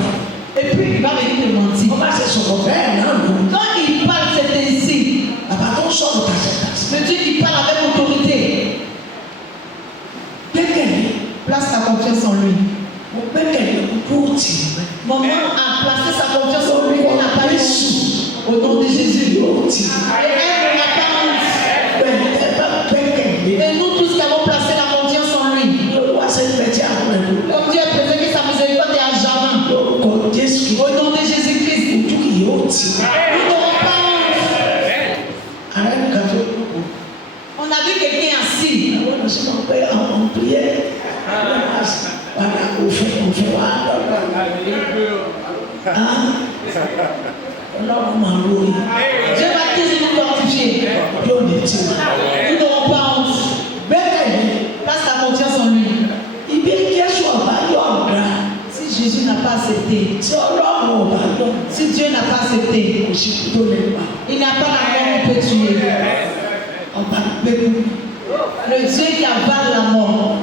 Et puis il va venir te mentir. Ọba ṣe sọ̀rọ̀ bẹ́ẹ̀ náà lò. Quand il parle, c'est ainsi. Bàbá tó ń sọ̀rọ̀ tàṣẹ̀tàṣẹ̀. Le Dieu qui parle avec autorité. Gbẹ́kẹ̀lé. Place ta confiance en lui. Mo gbẹ́kẹ̀lé kúkú tì í. Maman a placé sa confiance en lui. Elle n'a pas eu au nom de Jésus. Yóò tì í. Et elle n'a pas honte. Bẹ́ẹ̀ ẹ bá gbẹ́kẹ̀lé. Et nous tous qui avons placé la confiance en lui. Olúwa ṣe ń bẹ̀tí àwọn ẹ̀rọ. Comme Dieu a préservé sa miséricorde et à jamais. Lórúkọ Jésù. Au nom de Jésus-Christ. Ojú kì yóò tì í. Nous n'aurons pas honte. Ààrẹ nìkan tó kúkú. On a vu quelqu'un assis. Àwọn ọ̀nà sí máa ń pẹ́ àwọn ọ̀pẹ̀yẹ. Padà òfin wa lọ́dọ̀. Ọlọ́run máa ń lórí. Dieu va toujours nous fortifier. Yóò ní tì í. Nous n'aurons pas honte. Gbẹ́kẹ̀lé. Place ta confiance en lui. Ibi Jésù ọba yọ̀ ọ̀dà. Si Jésus n'a pas accepté, Tí Ọlọ́run ọba yọ̀. si Dieu n'a pas accepté, Kò sí tó lè pa. il n'y a pas d'amour qui peut tuer. Ọba gbẹ́kú. Le Dieu qui avale la mort.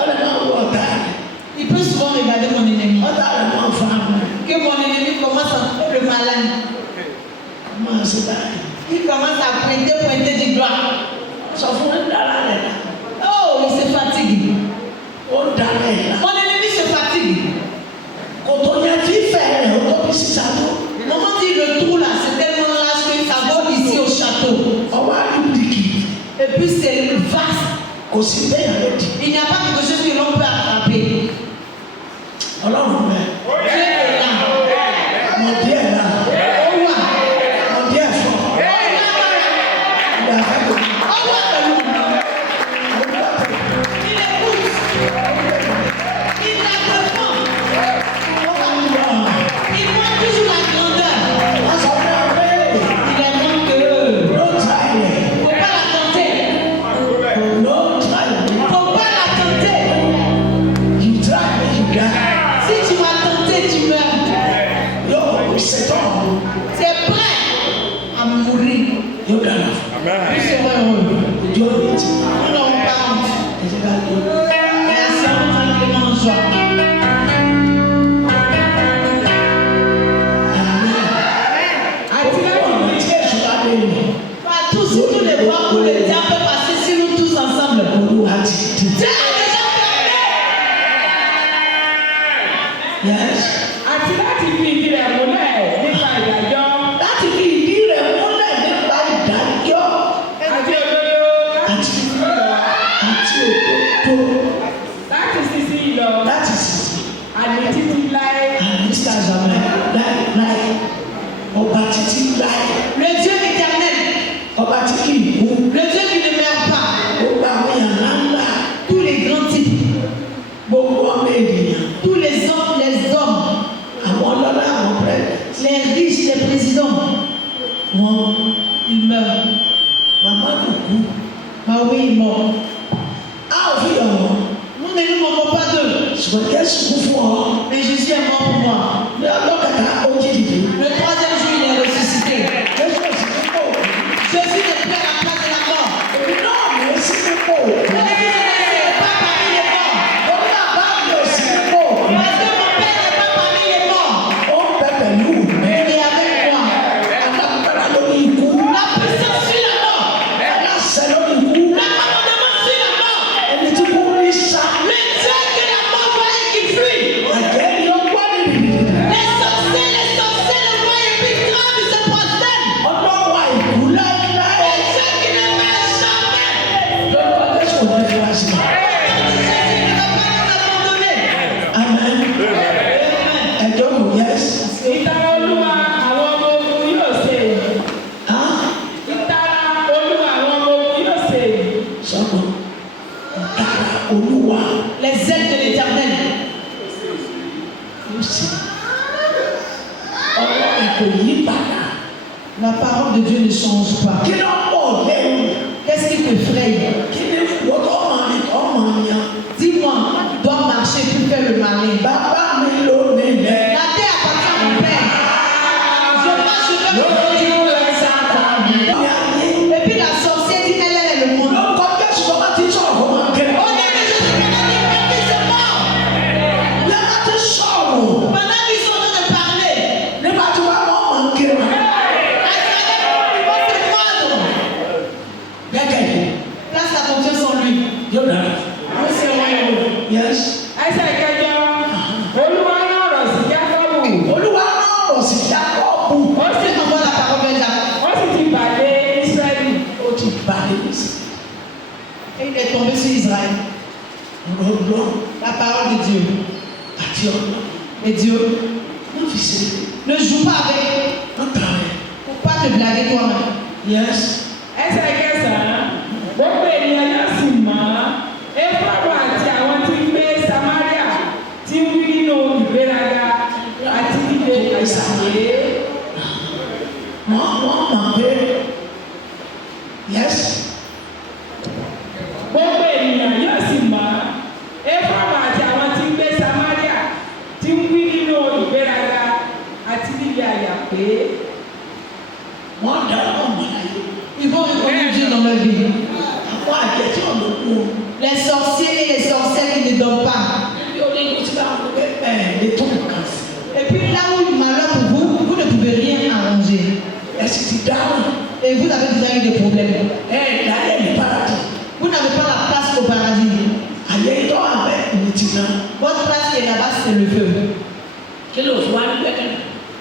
Ọlọ́run máa wọ ọ̀tá rẹ̀. Il peut souvent regarder mon ennemi. Ọ̀tá rẹ̀ máa fa àwọn ẹ̀. Que mon ennemi commence à faire le malin. Máa ṣe báyìí. Il commence à pointer du doigt. Sọ fún ẹ̀ dára rẹ̀ náà. Oh, il se fatigue. Ó dára ẹ̀ náà. Mon ennemi se fatigue. Kò tó yẹ fífẹ́ rẹ̀ ó tó bí sísá tó. Maman dit le trou là, c'est tellement large que ça va ici au château. Ọwọ́ àdúgbìkì. Et puis c'est vaste. Kò sí bẹ́ẹ̀ lódì. Il n'y a pas quelque chose que l'on peut attraper. Ọlọ́run bẹ̀. Dieu est là. Mọ díẹ̀ náà. Ó wà. Mọ díẹ̀ fọ́. Ìgbà fẹ́. Ó wà pẹ̀lú. Il écoute. Il la défend. Il voit toujours la grandeur. Wọ́n sọ fún ọ pé Il est moins que eux. ló ta ilẹ̀. Faut pas la tenter. Ló ta ilẹ̀. Faut pas la tenter. You try and you die. Si tu vas tenter, tu meurs. Yóò ṣe tán. Tu es prêt à mourir. Yóò dára. Nous serons heureux. Ojú ọ̀rẹ́ ti. Nous n'aurons pas honte. Ẹ jẹ́ ká lọ. Merci à nous tranquillement en joie. Àti láti Ọ̀nà fi tí èṣù bá dé ni. Partout, sur tous les voies où le diable peut passer, si nous tous ensemble. Olúwa ti dì. Dieu a déjà fermé. Yes. àti láti fi ìdí rẹ̀ múlẹ̀ nípa ìdájọ́ Láti fi ìdí rẹ̀ múlẹ̀ nípa ìdájọ́ àti òdodo àti òdodo láti sísí lọ láti sisi. àní títí láé. Mr. Zaman láì ọba títí láì Le Dieu éternel, ọba tí kì í kú. le Dieu qui ne meurt pas, Gbogbo àwọn èèyàn ńláńlá tous les grands types, gbogbo ọmọ ènìyàn tous les hommes, àwọn ọlọ́lá àwọn pẹ̀lẹ́ les riches, Mais Jésus est mort pour moi. Le troisième jour, il est ressuscité. Jésus n'est plus à la place de la mort. Mais Jésus n'est pas parmi les morts. Parce que mon Père n'est pas parmi les morts. Il est avec moi. La puissance suit la mort. L'acommandement suit la mort. Mais Dieu que la mort voyait qu'il fuit. Les sorciers ne voient et puis tremblent, ils se prosternent. Et Dieu qui ne meurt jamais. Jésus ne va pas nous abandonner. Amen. Yes. Ìtara Olúwa àwọn ọmọ ogun yóò ṣe èyí. Ìtara Olúwa àwọn ọmọ ogun yóò ṣe èyí. Les ailes de l'Éternel. La parole de Dieu ne change pas. Qu'est-ce qui te fraye? Dis-moi, tu dois marcher pour faire le malin. La terre appartient à mon Père. Je marche, je vais me et puis la sorcière dit elle est le monde. Oh, non, mais je suis pas dit, c'est mort. Pendant qu'ils sont en train de parler, place la confiance en lui. Yes. Ẹsẹ̀ kẹjọ, Olúwa náà rọ̀ sí Jákọ́bù. Ó sì Envoie la parole vers Jacob. ó sì ti pàdé Ísírẹ́lì. Et il est tombé sur Israël. La parole de Dieu. Et Dieu, ne joue pas avec. Faut pas te blaguer toi-même. Yes. Ẹsẹ̀ kẹsàn-án, gbogbo ènìyàn yóò sì mọ̀ ọ́. Éfrámù àti àwọn tí ń gbé Samaria ti ń wí nínú ìgbéraga àti líle àìsàyè. Yes. Gbogbo ènìyàn yóò sì mọ̀ ọ́. Éfrámù àti àwọn tí ń gbé Samaria ti ń wí nínú ìgbéraga àti líle àyàpé. Ils vont reconnaître Dieu dans leur vie. Les sorciers et les sorcières qui ne dorment pas. Et puis là où il malheur pour vous, vous ne pouvez rien arranger. Et vous avez déjà eu des problèmes. Vous n'avez pas la place au paradis. Votre place qui est là-bas, c'est le feu.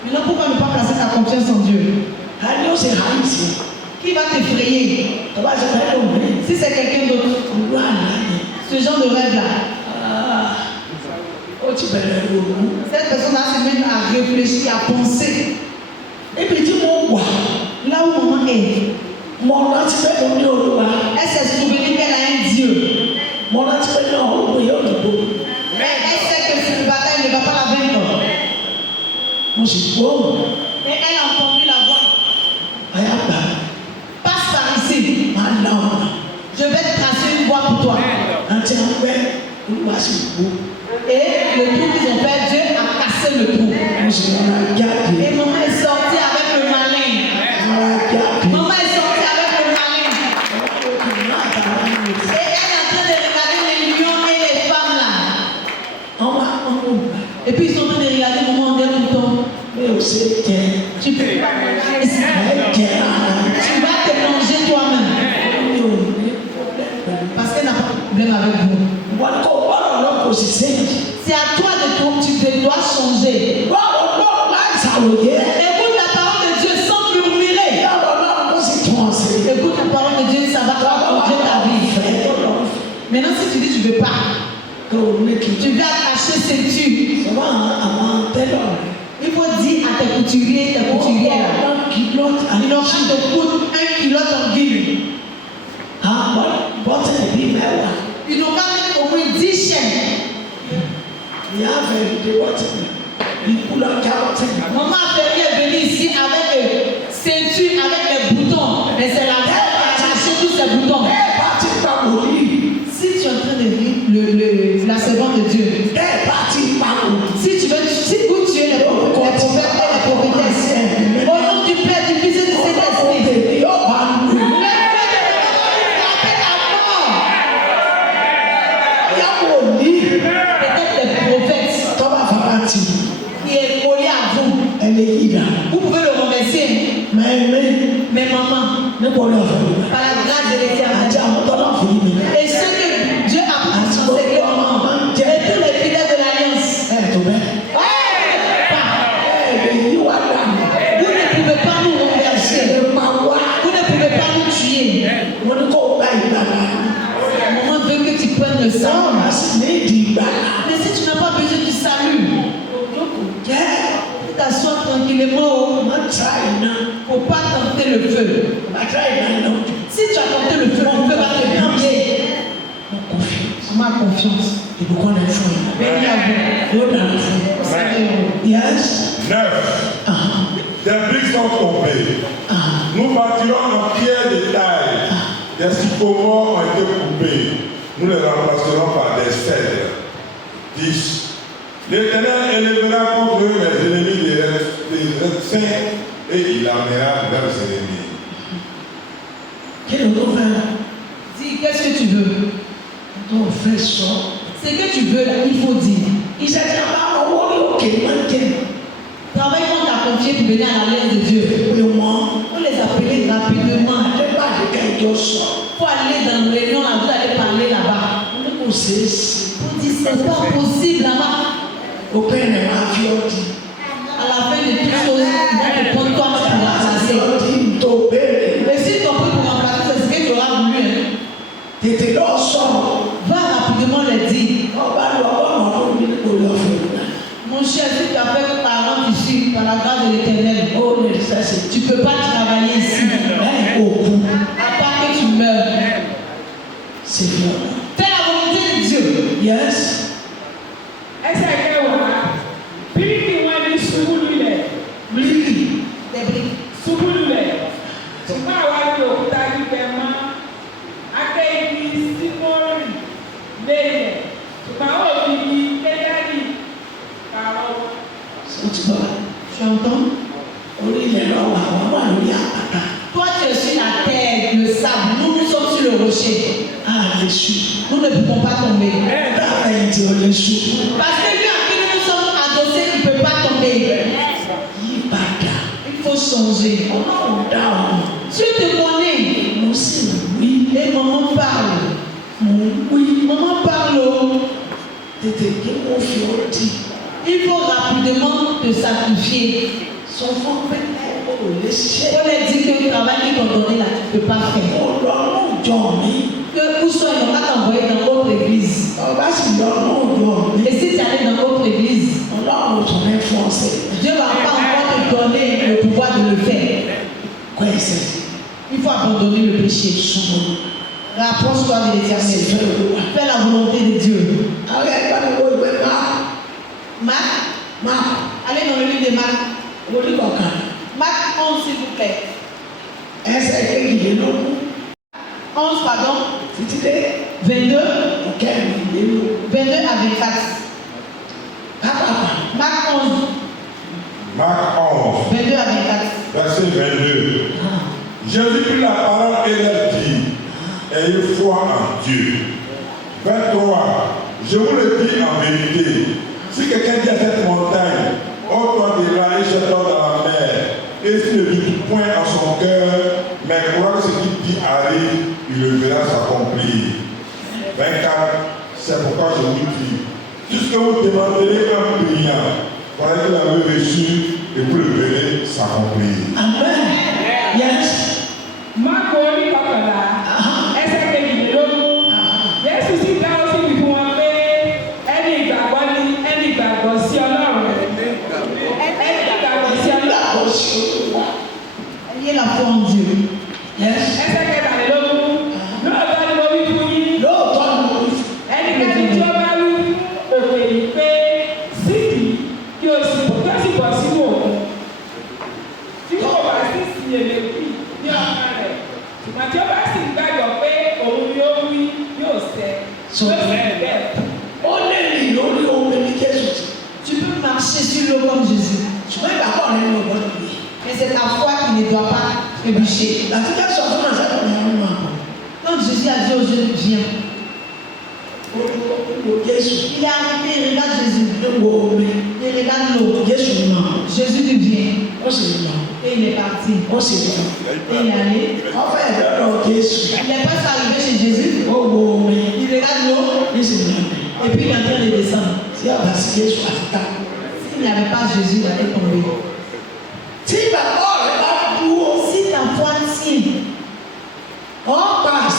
Maintenant, pourquoi ne pas placer ta confiance en Dieu? Qui va t'effrayer? Si c'est quelqu'un d'autre, ce genre de rêve-là, cette personne-là se met à réfléchir, à penser. Là où maman est, elle s'est souvenue qu'elle a un Dieu. Mais elle sait que cette bataille ne va pas la vaincre. Et elle a entendu la voix. Passe par ici. Je vais te tracer une voie pour toi. Et le trou qu'ils ont fait, Dieu a cassé le trou. Et maman est sortie avec le malin. Maman est sortie avec le malin. Et elle est en train de regarder les lions et les femmes là. Et puis ils sont en train de regarder maman en dernier bouton. Tu peux pas manger ça. Tu vas te manger toi-même. Parce qu'elle n'a pas de problème avec vous. C'est à toi de tu dois changer. Écoute la parole de Dieu sans murmurer. Écoute la parole de Dieu, ça va changer ta vie. Maintenant, si tu dis tu ne veux pas, tu veux attacher cette tube. Il faut dire à tes couturiers, tes couturières, ils n'ont pas de coudre 1 kilote en guille. Ils n'ont qu'à mettre au moins 10 chaînes. Maman Ferrier est venue ici avec ceinture, avec les boutons. Mais c'est la terre qui a attaché tous ces boutons. Si tu es en train de vivre la servante de Dieu, Yàwó ní. Peut-être des prophètes Tọ́ba fara ti. qui est collé à vous. Elle est ida. Vous pouvez le renverser. Mais maman, Ne kò lọ fún mi. par la grâce de Àti l'Éternel, àwọn tọ́lá fún mi. et ce que Dieu a pris Àti dans gbogbo ses ọmọ cœurs, máa ń jẹ. et tous les fidèles de l'Alliance, Ẹ tó bẹ́ẹ̀. Ẹ lè yí wá dànù. vous ne pouvez pas nous renverser. Ẹ máa wá. Vous ne pouvez pas nous tuer. Mo ní kó gba ìgbàlá. Maman veut que tu prennes le Sáwọn sang. máa sì ní ìdí ìgbàlá. Mais si tu n'as pas besoin du salut, Jẹ́ tu t'assois tranquillement. má tra iná. Il ne faut pas tenter le feu. Má tra iná náà. Si tu as tenté le feu, on ne peut pas te brûler. Mo kò fi. Maman a confiance. Ìbùkún rẹ̀ fún yín. Béni à vous. Yóò dára fún yín. Yes. 9. Des briques sont tombées. Nous bâtirons en pierre de taille. Des sycomores ont été coupés. Nous les remplacerons par des cèdres. 10. L'Éternel élèvera contre eux les ennemis des saints et il amènera leurs ennemis. Kí ló tó fẹ́? Dis, qu'est-ce que tu veux? Tó fẹ́ sọ. Ce que tu veux, là, il faut dire. Iṣẹ́ tí a bá ọwọ́ lókè máa ń jẹ́. Travaille qu'on t'a confié pour venir à l'alliance de Dieu. Pé wọ́n. Faut les appeler rapidement. Adébáyé kẹjọ sọ. Faut aller dans le réunion, là, vous allez parler là-bas. Mo ní kò ṣeé ṣe. Pour dire, c'est pas possible là-bas. Òpin rẹ̀ máa fi ọ́ di. À la fin de toute chose, ils vont te prendre toi pour Fi remplacer. ọ́ di tó béèrè. Mais si ton peuple pour remplacer, c'est ce que tu auras voulu. Hein. Tètè lọ sọ̀rọ̀. Va rapidement le dire. Ọba lọ ọgọ́rùn-ún ọdún bí kò lọ fún mi. Mon cher, si tu as fait parent ici, par la grâce de l'Éternel, Ó lè sẹ́sẹ̀. tu ne peux pas travailler ici. Lẹ́yìn òkú. À part que tu meurs. Ṣé fi ọ̀la? Fais la volonté de Dieu. Yes. Ẹsẹ̀ kẹwàá. Bíríkì wọn ní ṣubú lulẹ̀. Bíríkì. Des briques. Ṣubú lulẹ̀. Ṣùgbọ́n àwa ní òkúta gbígbẹ mọ́. Akéyí símọ́rì lélẹ̀. Ṣùgbọ́n àwọn òbí ní kédárì pàrọ̀. Ó ti gbọ́. Tu entends? Orí ilẹ̀ lọ wà wọ́n wà lórí àpáta. Toi, tu es sur la terre, le sable. Nous, nous sommes sur le rocher. A lè ṣu. Nous ne pouvons pas tomber. Ẹ̀ẹ́dá ẹ̀yìntì ò lè ṣu. Parce que lui à qui nous nous sommes adossés, il ne peut pas tomber. Yí padà. Il faut changer. Ọlọ́run dá ọ̀hún. Dieu te connaît. Mo sì wí. Et maman parle. Mo ń wí. Maman parle. Tètè kí wọ́n fi ọ́ di. Il faut rapidement te sacrifier. Sọ fún pé ẹ ò lè ṣe. On leur dit que le travail qu'ils t'ont donné là, tu ne peux pas faire. Mo lọ lóòjọ́ mi. Que où soit, ils n'ont pas t'envoyer dans autre église. Ọba sì lọ lóòjọ́ mi. Et si tu allais dans autre église, Ọlọ́run tún ní fún ọ̀sẹ̀. Dieu ne va pas encore te donner le pouvoir de le faire. Kọ́ ẹsẹ̀. Il faut abandonner le péché. Rapproche-toi de l'Éternel. Fais la volonté de Dieu. Àwọn ẹgbẹ́ mi wo ìwé máa. Marc, Máa. allez dans le livre de Marc. Orí kọ̀ọ̀kan. Marc 11, s'il vous plaît. Ẹsẹ̀ kejìlélógún. 11, pardon. Títí dé 22, ìkẹrìnlélógún. 22 à 24. Pápápá. Marc 11, Marc 11, 22 à 24. verset 22. Jésus prit la parole et leur dit, ayez foi en Dieu. 23. Je vous le dis en vérité, si quelqu'un dit à cette montagne, ôte-toi de là et jette-toi dans la mer, et s'il ne doute point en son cœur, mais croit que ce qu'il dit arrive, il le verra s'accomplir. 24. C'est pourquoi je vous dis, tout ce que vous demanderez en priant, croyez que vous l'avez reçu et vous le verrez s'accomplir. Amen. Yes. Máàkù orí kọkànlá. Ẹsẹ̀ kejìlélógún. Jésù sì dá ó sì wí fún wọn pé ẹni ìgbàgbọ́ ni ẹni ìgbàgbọ́ sí Ọlọ́run. Ẹni ìgbàgbọ́ sí Ọlọ́run. Ó ṣe olúwa. Ayez la foi en Dieu. Yes. Ẹsẹ̀ kẹtàlélógún. Lóòótọ́ ni mo wí fún yín. Lóòótọ́ ni mo wí. Ẹnikẹ́ni tí ó bá wí fún òkè yìí pé sídìí kí o sì bọ̀ sínú òkun. Tí kò bá sí iyèméjì ní ọkàn rẹ̀, ṣùgbọ́n tí ó bá sì gbàgbọ́ pé òun ni ó wí yóò ṣẹ. So- Yóò ṣẹ bẹ́ẹ̀. Ó lè rìn lórí omi ní Jésù ti. Tu peux marcher sur l'eau comme Jésus. Ṣùgbọ́n ìgbàgbọ́ rẹ̀ ní ọgbọ́n mi. Mais c'est ta foi qui ne doit pas trébucher. Láti Jésù ọdún náà sẹ́kọ̀ọ́ ní ọdún máa bọ̀. Quand Jésus a dit aux jeunes, viens, Il est arrivé, il regarde Jésus. Il regarde l'eau. Jésus devient. Et il est parti. Et il est allé. Il n'est pas arrivé chez Jésus. Il regarde l'eau. Et puis il est en train de descendre. S'il n'y avait pas Jésus, il allait tomber. Si ta foi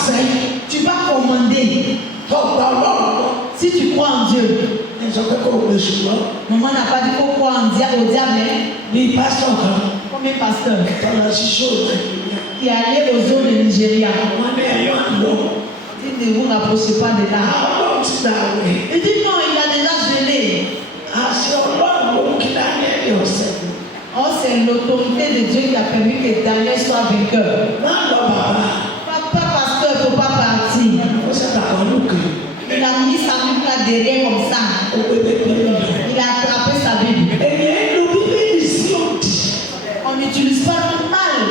tient, tu vas commander. Si tu crois en Dieu, maman n'a pas dit qu'on croit au diable. Comme un pasteur qui est allé aux eaux de Nigeria. Il dit ne vous rapprochez pas de là. Il dit non, il a déjà gelé. Oh, c'est l'autorité de Dieu qui a permis que Daniel soit vainqueur. Papa pasteur, il ne faut pas partir. Il a mis sa Bible là derrière comme ça. Il a attrapé sa Bible. On n'utilise pas le mal.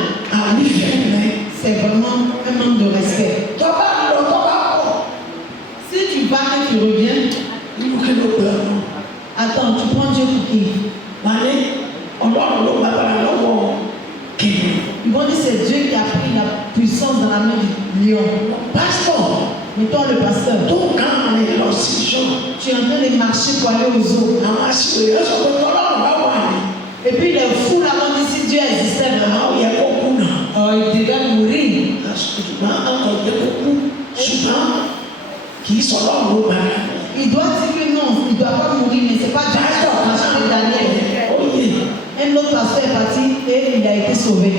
C'est vraiment un manque de respect. Si tu vas et tu reviens, attends, tu prends Dieu pour qui? Ils vont dire c'est Dieu qui a pris la puissance dans la main du lion. Mais toi le pasteur, tu es en train de marcher pour aller aux eaux. Et puis les fous là-bas disent si Dieu existait vraiment, il devait mourir. Il doit dire que non, il ne doit pas mourir, mais ce n'est pas Dieu qui a marché de Daniel. Un autre pasteur est parti et il a été sauvé.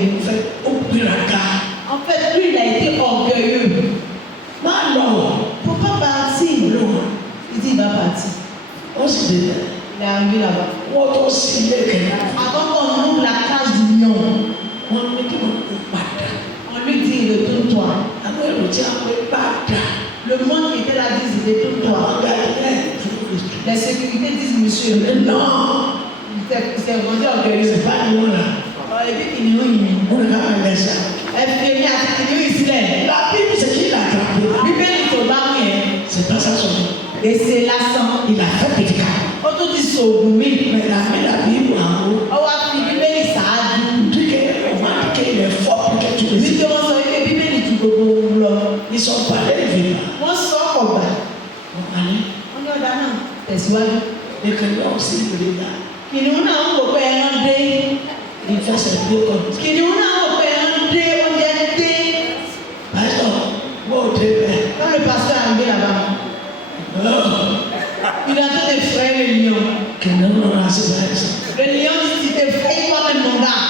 En fait, lui, il a été orgueilleux. Il ne faut pas partir. Il dit il va partir. Il est arrivé là-bas. Avant qu'on ouvre la cage du lion, on lui dit retourne-toi. Le monde qui était là dit retourne-toi. La sécurité dit monsieur. Non. C'est rendu orgueilleux. C'est pas nous là. Et puis il nous ici. La Bible, c'est qui l'a attrapé. La Bible, il faut pas rien. C'est pas ça son nom. Et c'est l'accent. Il a fait petit cas. Quand on dit Sogoumi, mais la Bible en haut. On va Bible, ça a dit. On va dire qu'il est fort pour que tu le sais. La Bible, il faut ils sont pas élevés. On sort comme ça. On est au Dana. C'est soit. Et que nous aussi, nous là. Qui nous a un peu rendé. Il fait ses pieds comme. Qui nous a un peu rendé. Quand le pasteur est arrivé là-bas, il a dit d'effrayer le lion. Le lion dit si t'effrayes toi-même mon gars.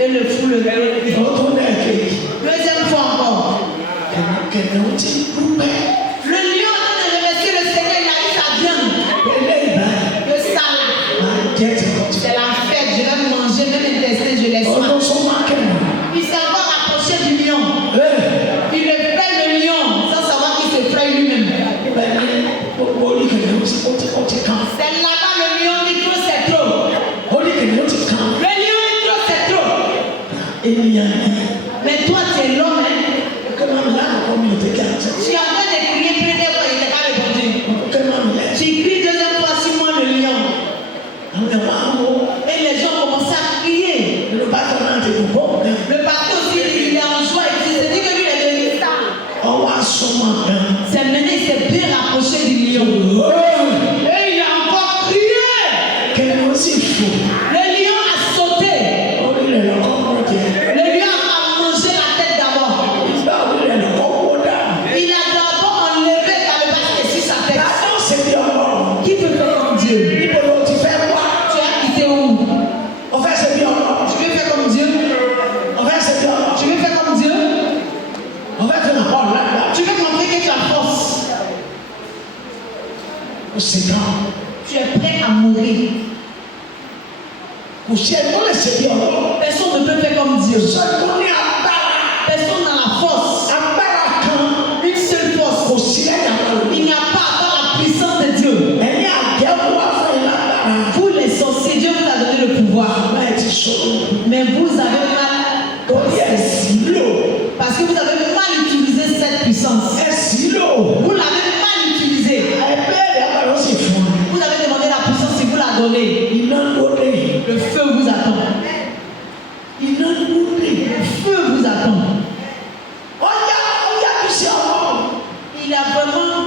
Et le fou le deuxième fois encore. Le lion a dit de remercier le Seigneur, il a eu sa viande. Le salade. C'est la fête, je vais manger, même intestin, je laisse pas. Il s'est encore rapproché du lion. Il effraie le lion sans savoir qu'il s'effraie lui-même. C'est là-bas le lion dit trop c'est trop. Le lion dit trop c'est trop. Mais toi tu es l'homme. Tu es en train de crier première fois, il n'est pas répondu. Tu cries deuxième fois, sur moi le lion. Et les gens commencent à crier. Le pasteur aussi il est en joie et il se dit que lui il est devenu ça. C'est maintenant il s'est bien rapproché du lion. Et il a encore crié. Le lion a sauté. Le lion a mangé la tête d'abord. Il a d'abord enlevé dans le basket sur sa tête. Qui peut faire comme Dieu? Tu as quitté où? Tu veux faire comme Dieu? Tu veux faire comme Dieu? Tu veux montrer que tu as force. Tu es prêt à mourir. Personne ne peut faire comme Dieu. Personne n'a la force. Une seule force. Il n'y a pas encore la puissance de Dieu. Vous les sorciers, Dieu vous a donné le pouvoir. Mais vous avez mal. Parce que vous avez mal utilisé cette puissance.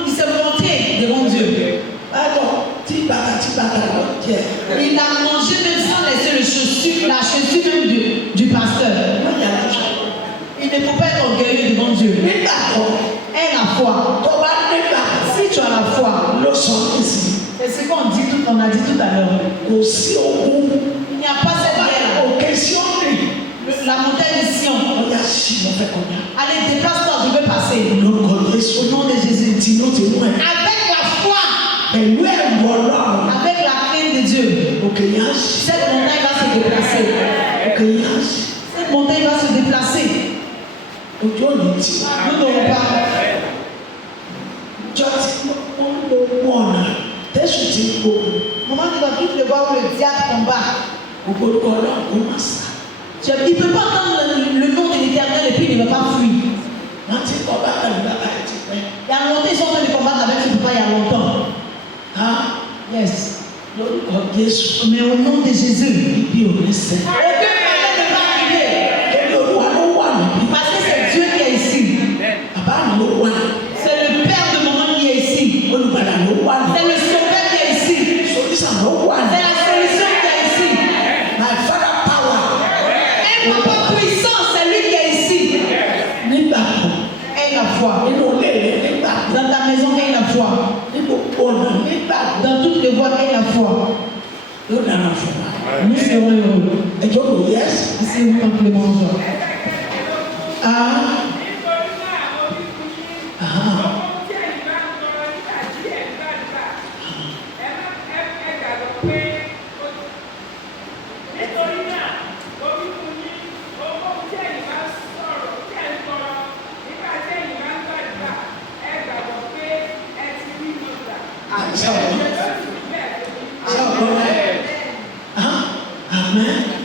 il s'est montré devant Dieu. Alors, Il a mangé même sans laisser la chaussure même du pasteur. Il ne faut pas être orgueilleux devant Dieu. Aie la foi. Si tu as la foi, c'est ce qu'on dit on a dit tout à l'heure. Il n'y a pas cette guerre. La montagne de Sion. Allez, déplace-toi, je veux passer. Au nom de Jésus. Avec la foi. Avec la crainte de Dieu. Cette montagne va se déplacer. Cette montagne va se déplacer. Nous n'aurons pas. Moment tu dois tous les voir où le diable combat. Il ne peut pas entendre le nom de l'Éternel et puis il ne va pas fuir. Il y a longtemps, ils sont en train de combattre avec ce papa il y a longtemps. Yes. Mais au nom de Jésus, aucun malheur ne va arriver. Parce que c'est Dieu qui est ici. C'est le Père de maman qui est ici. C'est le Sauveur qui est ici. C'est la solution qui est ici. Un papa puissant, c'est lui qui est ici. Aie la foi. Dans ta maison, aie la foi. Dans toutes les voies, aie la foi. Nous serons heureux. C'est vous complément.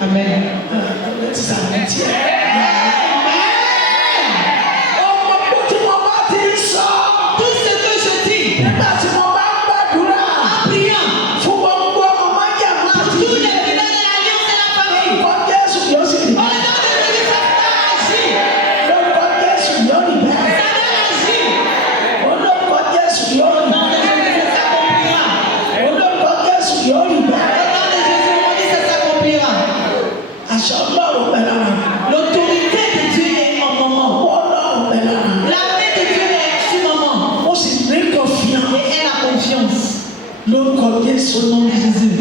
Amen. Tout ce que je dis, en priant, tous les villages de l'Alliance et la famille, au nom de Jésus, ça l'autorité de Dieu est en moment. L'armée de Dieu est en ce moment. Et elle a confiance. Au nom de Jésus.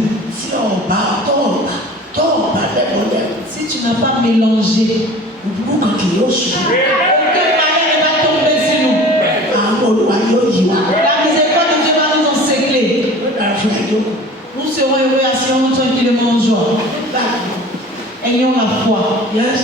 Si tu n'as pas mélangé, aucun malheur ne va tomber sur nous. La miséricorde de Dieu va nous encercler. Nous serons heureux et assurons tranquillement en joie. Ayons la foi. Yes.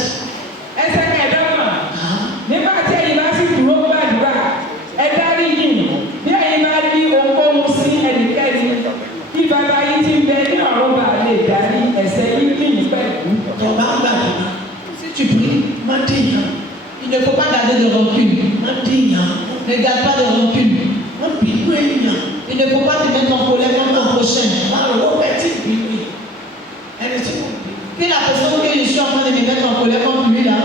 Si tu pries, il ne faut pas garder de rancune. Ne garde pas de rancune. Il ne faut pas te mettre en colère contre ton prochain. Que la personne que je suis en train de me mettre en colère contre lui là,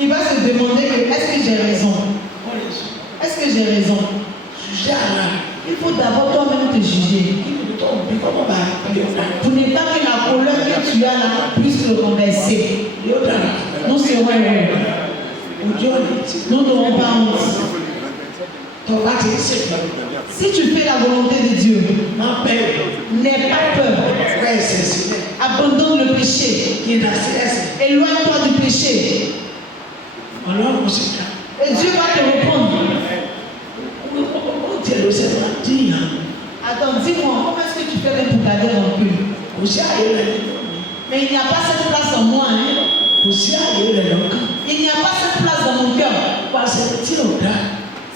il va se demander est-ce que j'ai raison? Est-ce que j'ai raison? Il faut d'abord toi-même te juger. Pour ne pas que la colère que tu as là puisse le renverser. Nous serons heureux. Nous n'aurons pas honte. Si tu fais la volonté de Dieu, n'aie pas peur. Abandonne le péché. Éloigne-toi du péché. Et Dieu va te répondre. Attends, dis-moi, comment est-ce que tu fais pour garder rancune? Mais il n'y a pas cette place en moi. Il n'y a pas cette place dans mon cœur.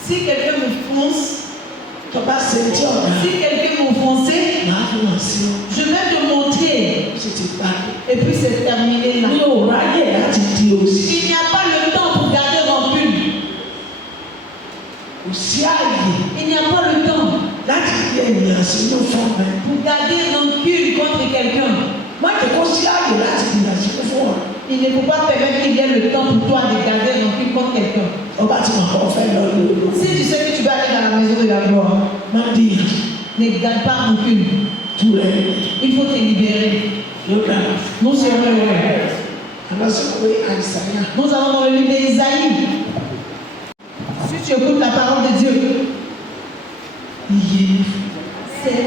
Si quelqu'un me fonce, si quelqu'un m'offensait, je vais te montrer. Et puis c'est terminé là. Il n'y a pas le temps pour garder rancune. Il n'y a pas le temps pour garder rancune contre quelqu'un. Il ne faut pas permettre qu'il y ait le temps pour toi de garder rancune contre quelqu'un. On va te faire le Si tu sais que tu vas aller dans la maison de la gloire, m'a dit, ne garde pas rancune. tout les Il faut te libérer. Nous serons heureux. alors c'est quoi Isaiah? Nous allons dans le livre d'Ésaïe. Si tu écoutes la parole de Dieu, c'est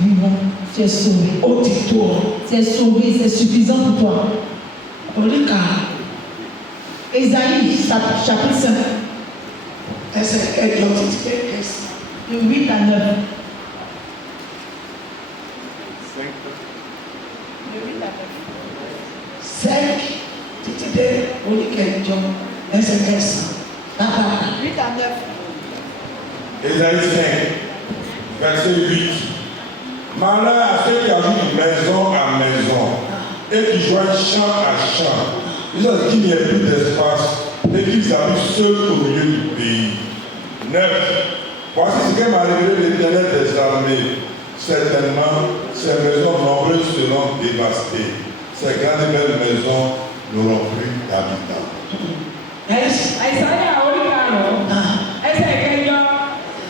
vivant. Tu es sauvé. Au titre, Tu es sauvé, c'est suffisant pour toi. on dit qu'à Ésaïe, chapitre 5, c'est identité, de 8 à 9. Cinq, títí dé oníkẹjọ ẹsẹ̀ kẹsàn-án lápá. 8 à 9. Ésaïe 5, verset 8. Malheur à ceux qui ajoutent maison à maison et qui joignent champ à champ, jusqu'à qu'il n'y ait plus d'espace et qu'ils habitent seuls au milieu du pays. 9. Voici ce que m'a révélé l'Éternel des armées. Certainement, ces maisons nombreuses seront dévastées. Ces grandes et belles maisons n'auront plus d'habitants. Àìsáyà orí karùn-ún ẹsẹ̀ ìkẹjọ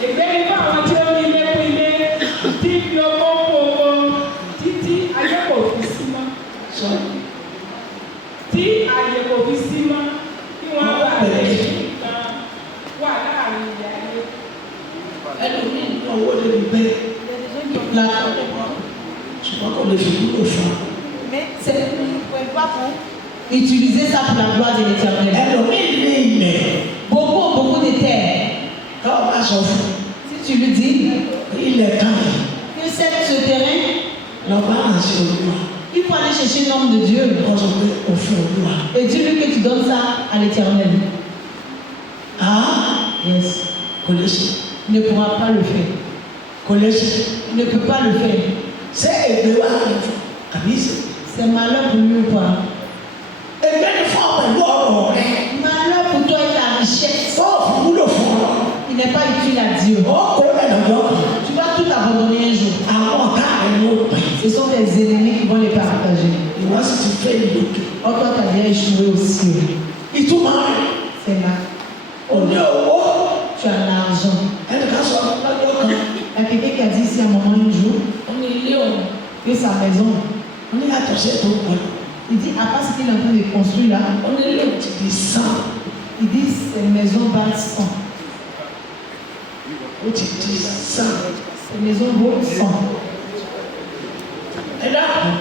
ìgbéni fún àwọn tí ó ní ilé fún ilé tí fi owó kó owó títí ayé kò fi sí mọ́. Tí ayé kò fi sí mọ́ kí wọ́n wà lẹ́yìn kan wà láàrin ìyá ayé. Ẹlòmíì ní owó lè gbé ṣùgbọ́n kò lè fi wúlò fún un. Mais c'est pas pour utiliser ça pour la gloire de l'Éternel. Ẹlòmíì ní ilẹ̀ Beaucoup ont beaucoup de terres. káwọn bá sọ fún Si tu lui dis ilẹ̀ kan yìí que ce terrain, lọ bá hàn sí olúwa il faut aller chercher l'homme de Dieu wọ́n sọ pé òfin olúwa. et dis-lui que tu donnes ça à l'Éternel. Yes. Kò lè ṣe Il ne pourra pas le faire. kò lè ṣe Il ne peut pas le faire. ṣé ègbé wà lójú àbí ìṣe. C'est malheur pour lui ou pas. Ègbé ni fún ọ pẹ̀lú ọ̀rọ̀ rẹ Malheur pour toi et ta richesse. tó fi wúlò fún ọ. Il n'est pas utile à Dieu. Ó kó ẹ̀dọ̀dọ̀ Tu vas tout abandonner un jour. àwọn ọ̀tá rẹ ló pè. Ce sont tes ennemis qui vont les partager. Ìwọ́n sì ti fẹ́ ìlòkè. Or, toi, tu as déjà échoué aussi. Ìtumọ̀ rẹ̀ C'est là. ò ní owó. Tu as l'argent. Ẹnìkan sọ lọ́jọ́ kan Il y a quelqu'un qui a dit ici à un moment un jour On est lion. que sa maison, wọ́n ní yàtọ̀ sí ètò ìpọ́n. il dit, à part ce qu'il est en train de construire là, On est lion. Ti di sàn. il dit, ces maisons valent 100. Ó ti di sàn. Ces maisons vaut 100. Ẹ dákun.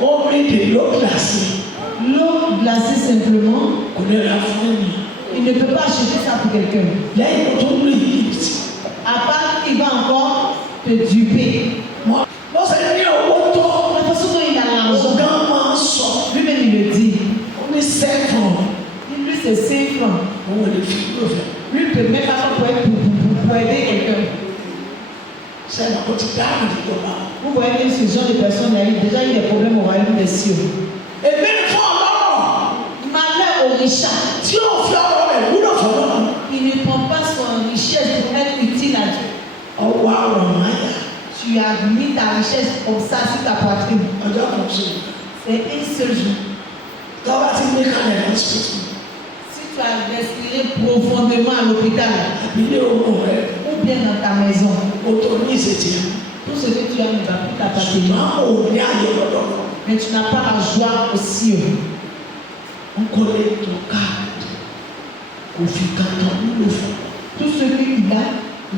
Omi de l'eau glacée. L'eau glacée simplement, Kò lè ra fún ènìyàn. il ne peut pas acheter ça pour quelqu'un. Lẹ́yìn tó ń lò yìí ti. À part qu'il va encore te duper. Wọ́n sọ ní owó tó. La façon dont il a l'argent, Ọ̀gá máa ń sọ. lui-même il le dit. Ó ní sẹ́kọ̀n. Lui, c'est 5 francs. Òun ò lè fi wúlò fẹ́. Lui, il peut mettre ça pour aider quelqu'un. Sẹ́nà kò ti dáhùn ìjọba. Vous voyez même ce genre de personnes, il y a déjà eu des problèmes au royaume des cieux. Èmi ni fún ọlọ́rọ̀. Malheur au richard. Tí yóò fi ọ̀rọ̀ rẹ̀ wúlò fún ọlọ́run. Il ne prend pas son richesse pour être utile à Dieu. Ọwọ́ àrùn máyà. Tu as mis ta richesse comme ça sur ta poitrine. Ọjọ́ kan ṣe. C'est un seul jour. Tọ́wọ́ ti gbé kalẹ̀ lọ́sibítù. Si tu as respiré profondément à l'hôpital Àbílẹ̀ owó rẹ̀. ou bien dans ta maison, O tó ní ìṣètì. tout ce que tu as ne va plus t'appartenir. Ṣùgbọ́n ò ní ayé lọ́dọ̀. Mais tu n'as pas la joie aux cieux. N kò lè tó káàdì. Kò fi kankan wúlò fún ọ. Tout ce qu'il a,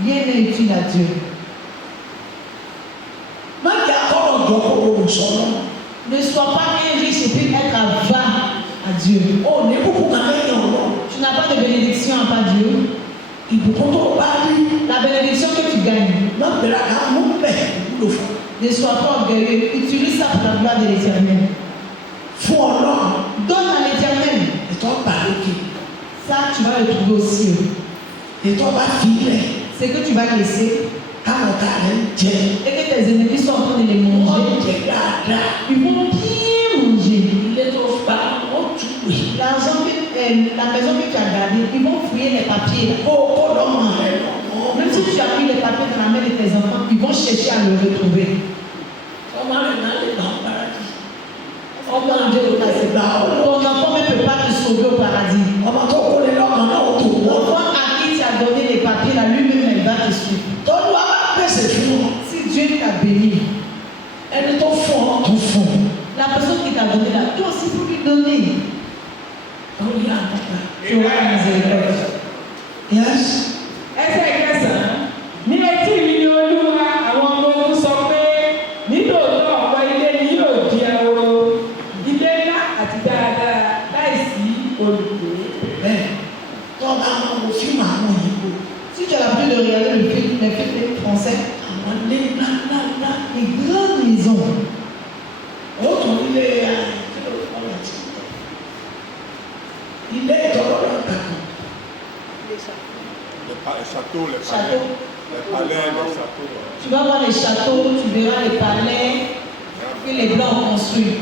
rien n'est utile à Dieu. Má jẹ́ akọ́rọ̀ jọ kó o sọ̀rọ̀. Ne sois pas un riche et puis être avare à Dieu. O ní kúkú kan lẹ́yìn ọ̀rọ̀. Tu n'as pas de bénédiction à part Dieu. Ìbùkún tó bá rí. La bénédiction que tu gagnes, Má bẹ̀rẹ̀ ká mú bẹ̀ wúlò fún ọ. ne sois pas orgueilleux. Utilise ça pour la gloire de l'Éternel. Fún ọlọ́run. Donne à l'Éternel. Ètò ọgbà lókè. Ça, tu vas le trouver aux cieux. Ètò ọba fi ilẹ̀. Ce que tu vas laisser Káwọn ọ̀tá rẹ̀ ń jẹ. et que tes ennemis sont en train de les Wọ́n manger, jẹ dáadáa. ils vont bien manger. Ilé tó fa ó tún wè. L'argent la maison que tu as gardée, ils vont fouiller les papiers. Kó o kó lọ́mọ rẹ̀ lọ́mọ. Même si tu as mis les papiers dans la main de tes enfants, ils vont chercher à le retrouver. Ọmọ rẹ̀ náà lè gbà ọ́ paradì. Oh mon Dieu, Lè gbà ọ́ lọ. ton enfant ne peut pas te sauver au paradis. Ọmọ tó kó lé lọ́kàn náà ó toi aussi il faut lui donner. Tu auras la miséricorde. Yes. Ẹsẹ̀ kẹsàn-án ní etí mi ni Olúwa àwọn ọmọ ogun sọ pé nítòótọ́ ọ̀pọ̀ ilé ni yóò di ahoro ilé ńlá àti dáradára láìsí olùgbé. Bẹ́ẹ̀ tó bá máa wo fíìmù àwọn òyìnbó. Si tu as l'habitude de regarder le film, les films français, Àwọn ilé ńláńláńlá. les grandes maisons, Ó tún ilé ilé ìtọ́lọ́dọ̀ kankan. Les châteaux, les châteaux. les palais, les châteaux. Tu vas voir les châteaux, tu verras les palais que les Blancs ont construits.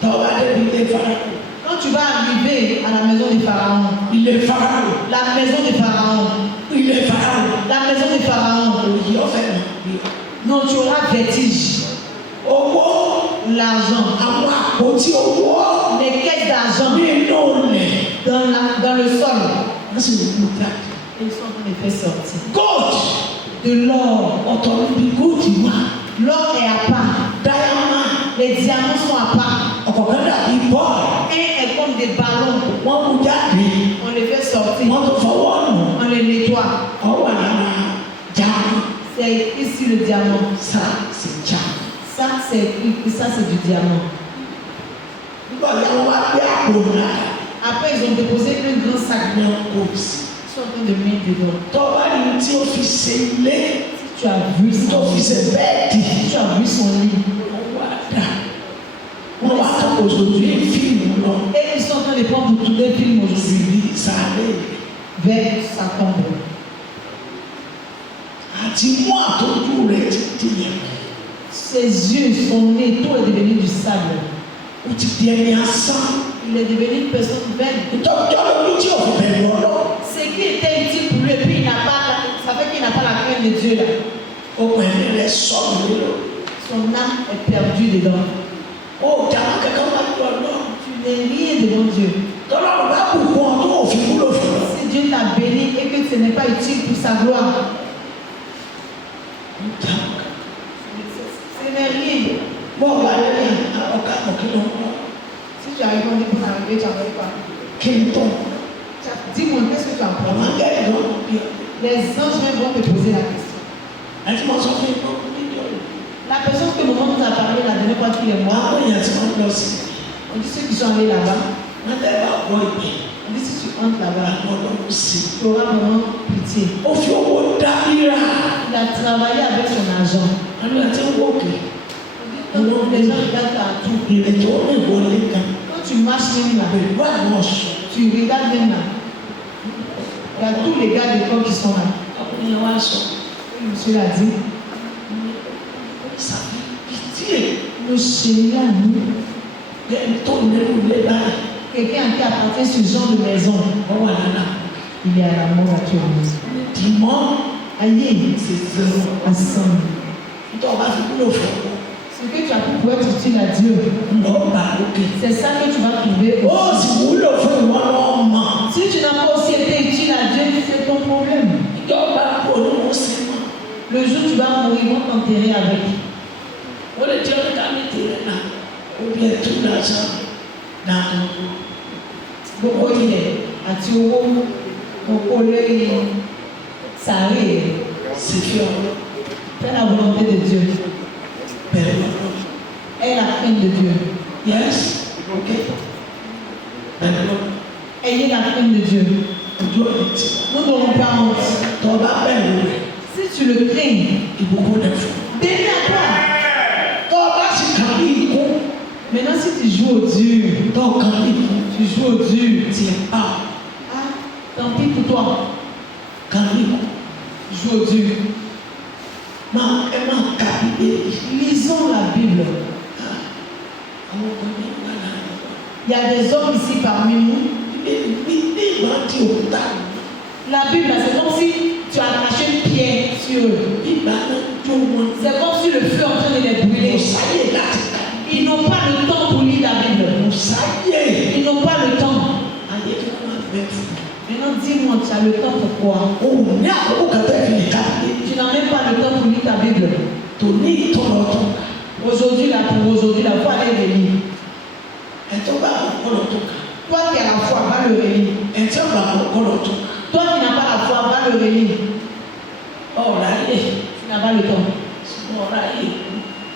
Tó bá débi ilé Fáráò. Quand tu vas arriver à la maison des pharaons, Ilé Fáráò. la maison des pharaons, Ilé Fáráò. la maison des pharaons, Òyì ọ̀fẹ́ mọ̀ bí. non, tu auras vertige. Owó. L'argent, Àwọn àpótí owó. les caisses d'argent Nínú ilẹ̀. dans le sol, Wọ́n sì ń mú jáde. ils sont en train de faire sortir. Gold. De l'or, Ọ̀tọ̀ níbi góòtù wà. l'or est à part, Diamond. les diamants sont à part. Ọ̀kọ̀ọ̀kan dàbí bọ́ọ̀lù. Un est comme des ballons, Wọ́n mú jáde. on les fait sortir, Wọ́n tó fọwọ́ nù. on les nettoie. Ọwọ́ àlára jáde. C'est ici le diamant. Sá sì já. Ça, c'est écrit, ça c'est du diamant. Nígbà tí wọ́n wá gbé àpò náà. Après, ils ont déposé un grand sac Ní blanc. ọkọ̀ òsì. Ils sont en train de mettre dedans. Tó bá rí ní tí ó fi ṣe ilé. Tu as vu Tó son fi ṣe lit. bẹ́ẹ̀dì. Tu as vu son lit. Wọ́n wá dà. Wọ́n wá tó òṣòdì ní fíìmù lọ. Et ils sont en train de prendre pour tous les films Sì aujourd'hui ní ìsàlẹ̀. vers sa tombe. Àti mú àtọ́jú rẹ̀ ti di yẹn. Ses yeux, son nez, tout est devenu du sable. Ó ti di ẹni asán. Il est devenu une personne vaine. Ìtọ́jọ́ lórí tí ò fi bẹ̀rù ọ̀dọ́. Ce qui était utile pour lui, et puis il n'a pas, ça fait qu'il n'a pas la crainte de Dieu là. Okùn ẹ̀mí rẹ̀ sọ̀rọ̀ lérò. Son âme est perdue dedans. Ó jàmá kankan bá tó ọ̀dọ́. Tu n'es rien devant Dieu. Tọ́lọ́run bá bùkún ọdún òfin wúlò fún ọ. Si Dieu t'a béni et que ce n'est pas utile pour sa gloire, ce n'est rien. Bọ́ọ̀ bá yẹ ní ọ̀gá ọ̀kí ló ń bọ̀. Si tu arrives en pour arriver, tu n'arrives pas. Kí n tọ̀? Dis-moi, qu'est-ce que tu apprends? Àwọn akẹ́rì ló ń bí ọ. Les anges même vont te poser la question. Àti mo sọ fún ikú nídìí ọ̀rọ̀. La personne que maman nous a parlé la dernière fois qu'il est mort, Àwọn èèyàn tí wọ́n lọ sí. on dit ceux qui sont allés là-bas, Wọ́n tẹ̀ bá gbọ́ ìpè. on dit si tu entres là-bas, Àwọn ọlọ́run sí. tu auras vraiment pitié. Ó fi owó dá rírà. Il a travaillé avec son argent. Àwọn àti owó òkè. Donc, les gens regardent partout. Ìrètí ó lè wọlé kan. Quand tu marches même là, Pẹ̀lú àwọn ọ̀ṣọ́. tu regardes même là. Il y a tous les gars de corps qui sont là. Àwọn èèyàn wá sọ. Le monsieur l'a dit. Sàbí pitié. Le chéri à nous, Bẹ́ẹ̀ni tó nínú ilé báyìí. quelqu'un qui appartient à ce genre de maison, Wọ́n wà lánà. il est à la mort actuellement. Dìmọ́. Aïe, C'est zéro. ensemble. Nítorí ọba fi wúlò fún ọ. Ce que tu as pu pour être utile à Dieu, Lọ́ọ́ bá lókè. c'est ça que tu vas trouver. Ó sì wúlò fún ìwọ náà mọ̀. Si tu n'as pas aussi été utile à Dieu, c'est ton problème. Ìjọba kò ní wọ́n sí mọ́. Le jour où tu vas mourir, ils vont t'enterrer avec. Ó lè jẹ́ ọ̀dà mi tèrè náà. Ó bí ẹtú lásán náà tó kú. Gbogbo ilẹ̀ àti owó oko lórí sàárè Sì fi ọ̀rọ̀ fais la volonté de Dieu. bẹ̀rẹ̀ ọ̀rọ̀. Aie la crainte de Dieu. Yes, ok. Bẹ̀rẹ̀ ọ̀rọ̀. Ayez la crainte de Dieu. Ojú ọ̀rẹ́ ti. Nous n'aurons pas honte. Tọ́ba bẹ̀rẹ̀ rẹ̀. Si tu le crains, Ìbùkún rẹ̀ fún. bénis à toi. Tọ́ba sì kàn ní ikú. Maintenant, si tu joues au dur, Tọ́ kàn ní ikú. tu joues au dur, Ti pa ah, tant pis pour toi. kàn ní ikú. Joue au dur. Ẹ máa ka Bíbélì. Lisons la Bible. Àwọn ọmọ mi wà láàrin. Il y a des hommes ici parmi nous. Bíbélì ní ìgbà tí òkúta La Bible, c'est comme si tu as attaché une pierre sur eux. ìgbà náà jó wọn. C'est comme si le feu est en train de les Kò brûler. sáyè láti kà. Ils n'ont pas le temps pour lire la Bible. Kò sáyè. Ils n'ont pas le temps. Ayé kí wọ́n máa bẹ̀ fún. Maintenant, dis-moi, tu as le temps pour quoi? O ò ní àkókò kan tẹ́ fi lè ká Bíbélì. Tu n'as même pas le temps pour lire ta Bible. Tò ní ìtọ́lọ́tọ́. Au Aujourd'hui, là, pour aujourd'hui, la foi est relire. Et toi, Toi qui as la foi, va le relire. et toi, Toi qui n'as pas la foi, va le relire. oh là, Tu n'as pas le temps. oh là,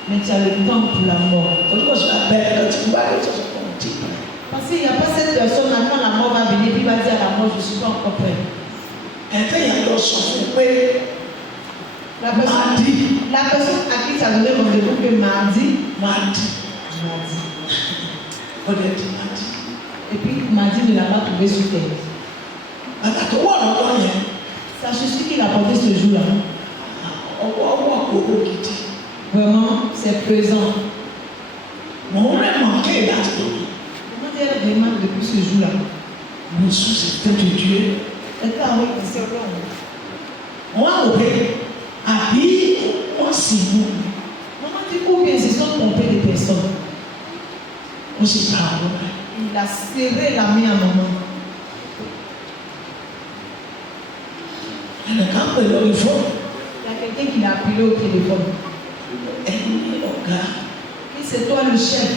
Mais tu as le temps pour la mort. pourquoi je l'appelle quand tu vois que ça se continue? Parce qu'il n'y a pas cette personne, là, quand la mort va venir, puis il va dire à la mort, je ne suis pas encore prêt. Et puis, il y a d'autres choses. La personne à qui ça donnait rendez-vous que mardi. Mardi. Et puis mardi ne l'a pas trouvé sur terre. Ça suffit qu'il a porté ce jour-là. Vraiment, c'est pesant. Mon rêve manquait là. Comment dire vraiment depuis ce jour-là? Mon souci c'était de Dieu. Est-ce qu'avec c'est long? On va ouvrir. Habille, on s'y vous. Maman dit combien ils se sont trompés de personnes. On s'y parle. Il a serré la main à maman. Et le camp de leur réforme. Il y a quelqu'un qui l'a appelé au téléphone. Et il dit au gars, Et c'est toi le chef.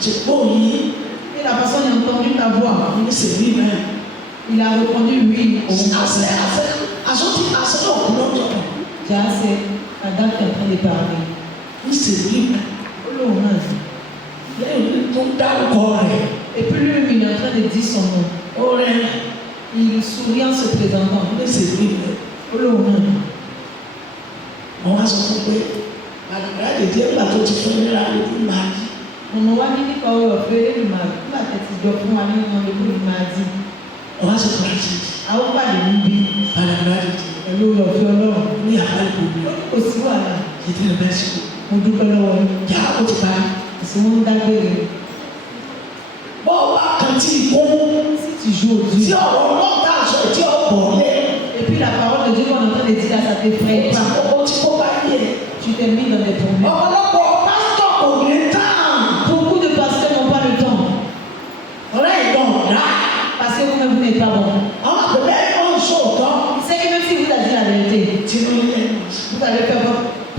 c'est bon, il Et la personne a entendu ta voix. c'est lui-même. Il a répondu oui. Déjà, c'est la dame qui est en train de parler. C'est lui-même. Oh non, Il y a une corps. et puis lui, il est en train de dire son nom. Il sourit en se présentant. C'est lui-même. Oh non. On va se couper. À la grâce de Dieu, la toute famille là, il m'a dit. On va dire qu'on va faire le mal. On va te dire qu'on va aller dans le coup de mardi. On va se placer. Ah, on va aller l'oublier. À la grâce de Dieu. Et nous, on fait l'or. Il n'y a pas de problème. Aussi, voilà. C'était le best. On doit l'or. Il y a un petit pas. C'est mon d'ailleurs. Bon, quand il compte, Si tu joues au si Dieu. on monte à ce Dieu, on Et puis la parole de Dieu qu'on est en train de dire là, ça t'effraie pas. Tu t'es mis dans des problèmes. Beaucoup de pasteurs n'ont pas le temps. Parce que vous-même, vous n'êtes pas bon. C'est que même si vous avez dit la vérité, vous allez faire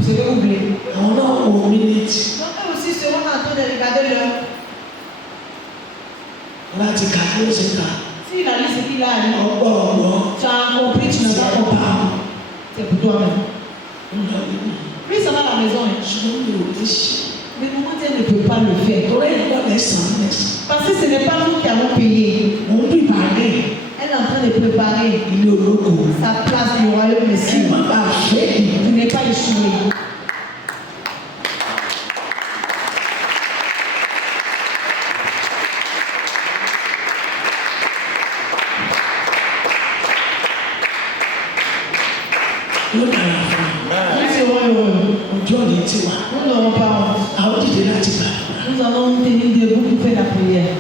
ce que vous voulez. Donc eux aussi seront en train de regarder l'heure. S'il a lu ce qu'il a lu, tu as compris, tu n'as pas compris. C'est pour toi-même. Lui, ça va à la maison. Mais maman, elle ne peut pas le faire. Parce que ce n'est pas nous qui allons payer. Elle est en train de préparer sa place au royaume des cieux. Tu n'es pas échoué. Nous serons heureux. Nous n'aurons pas honte. Nous allons nous tenir debout pour faire la prière.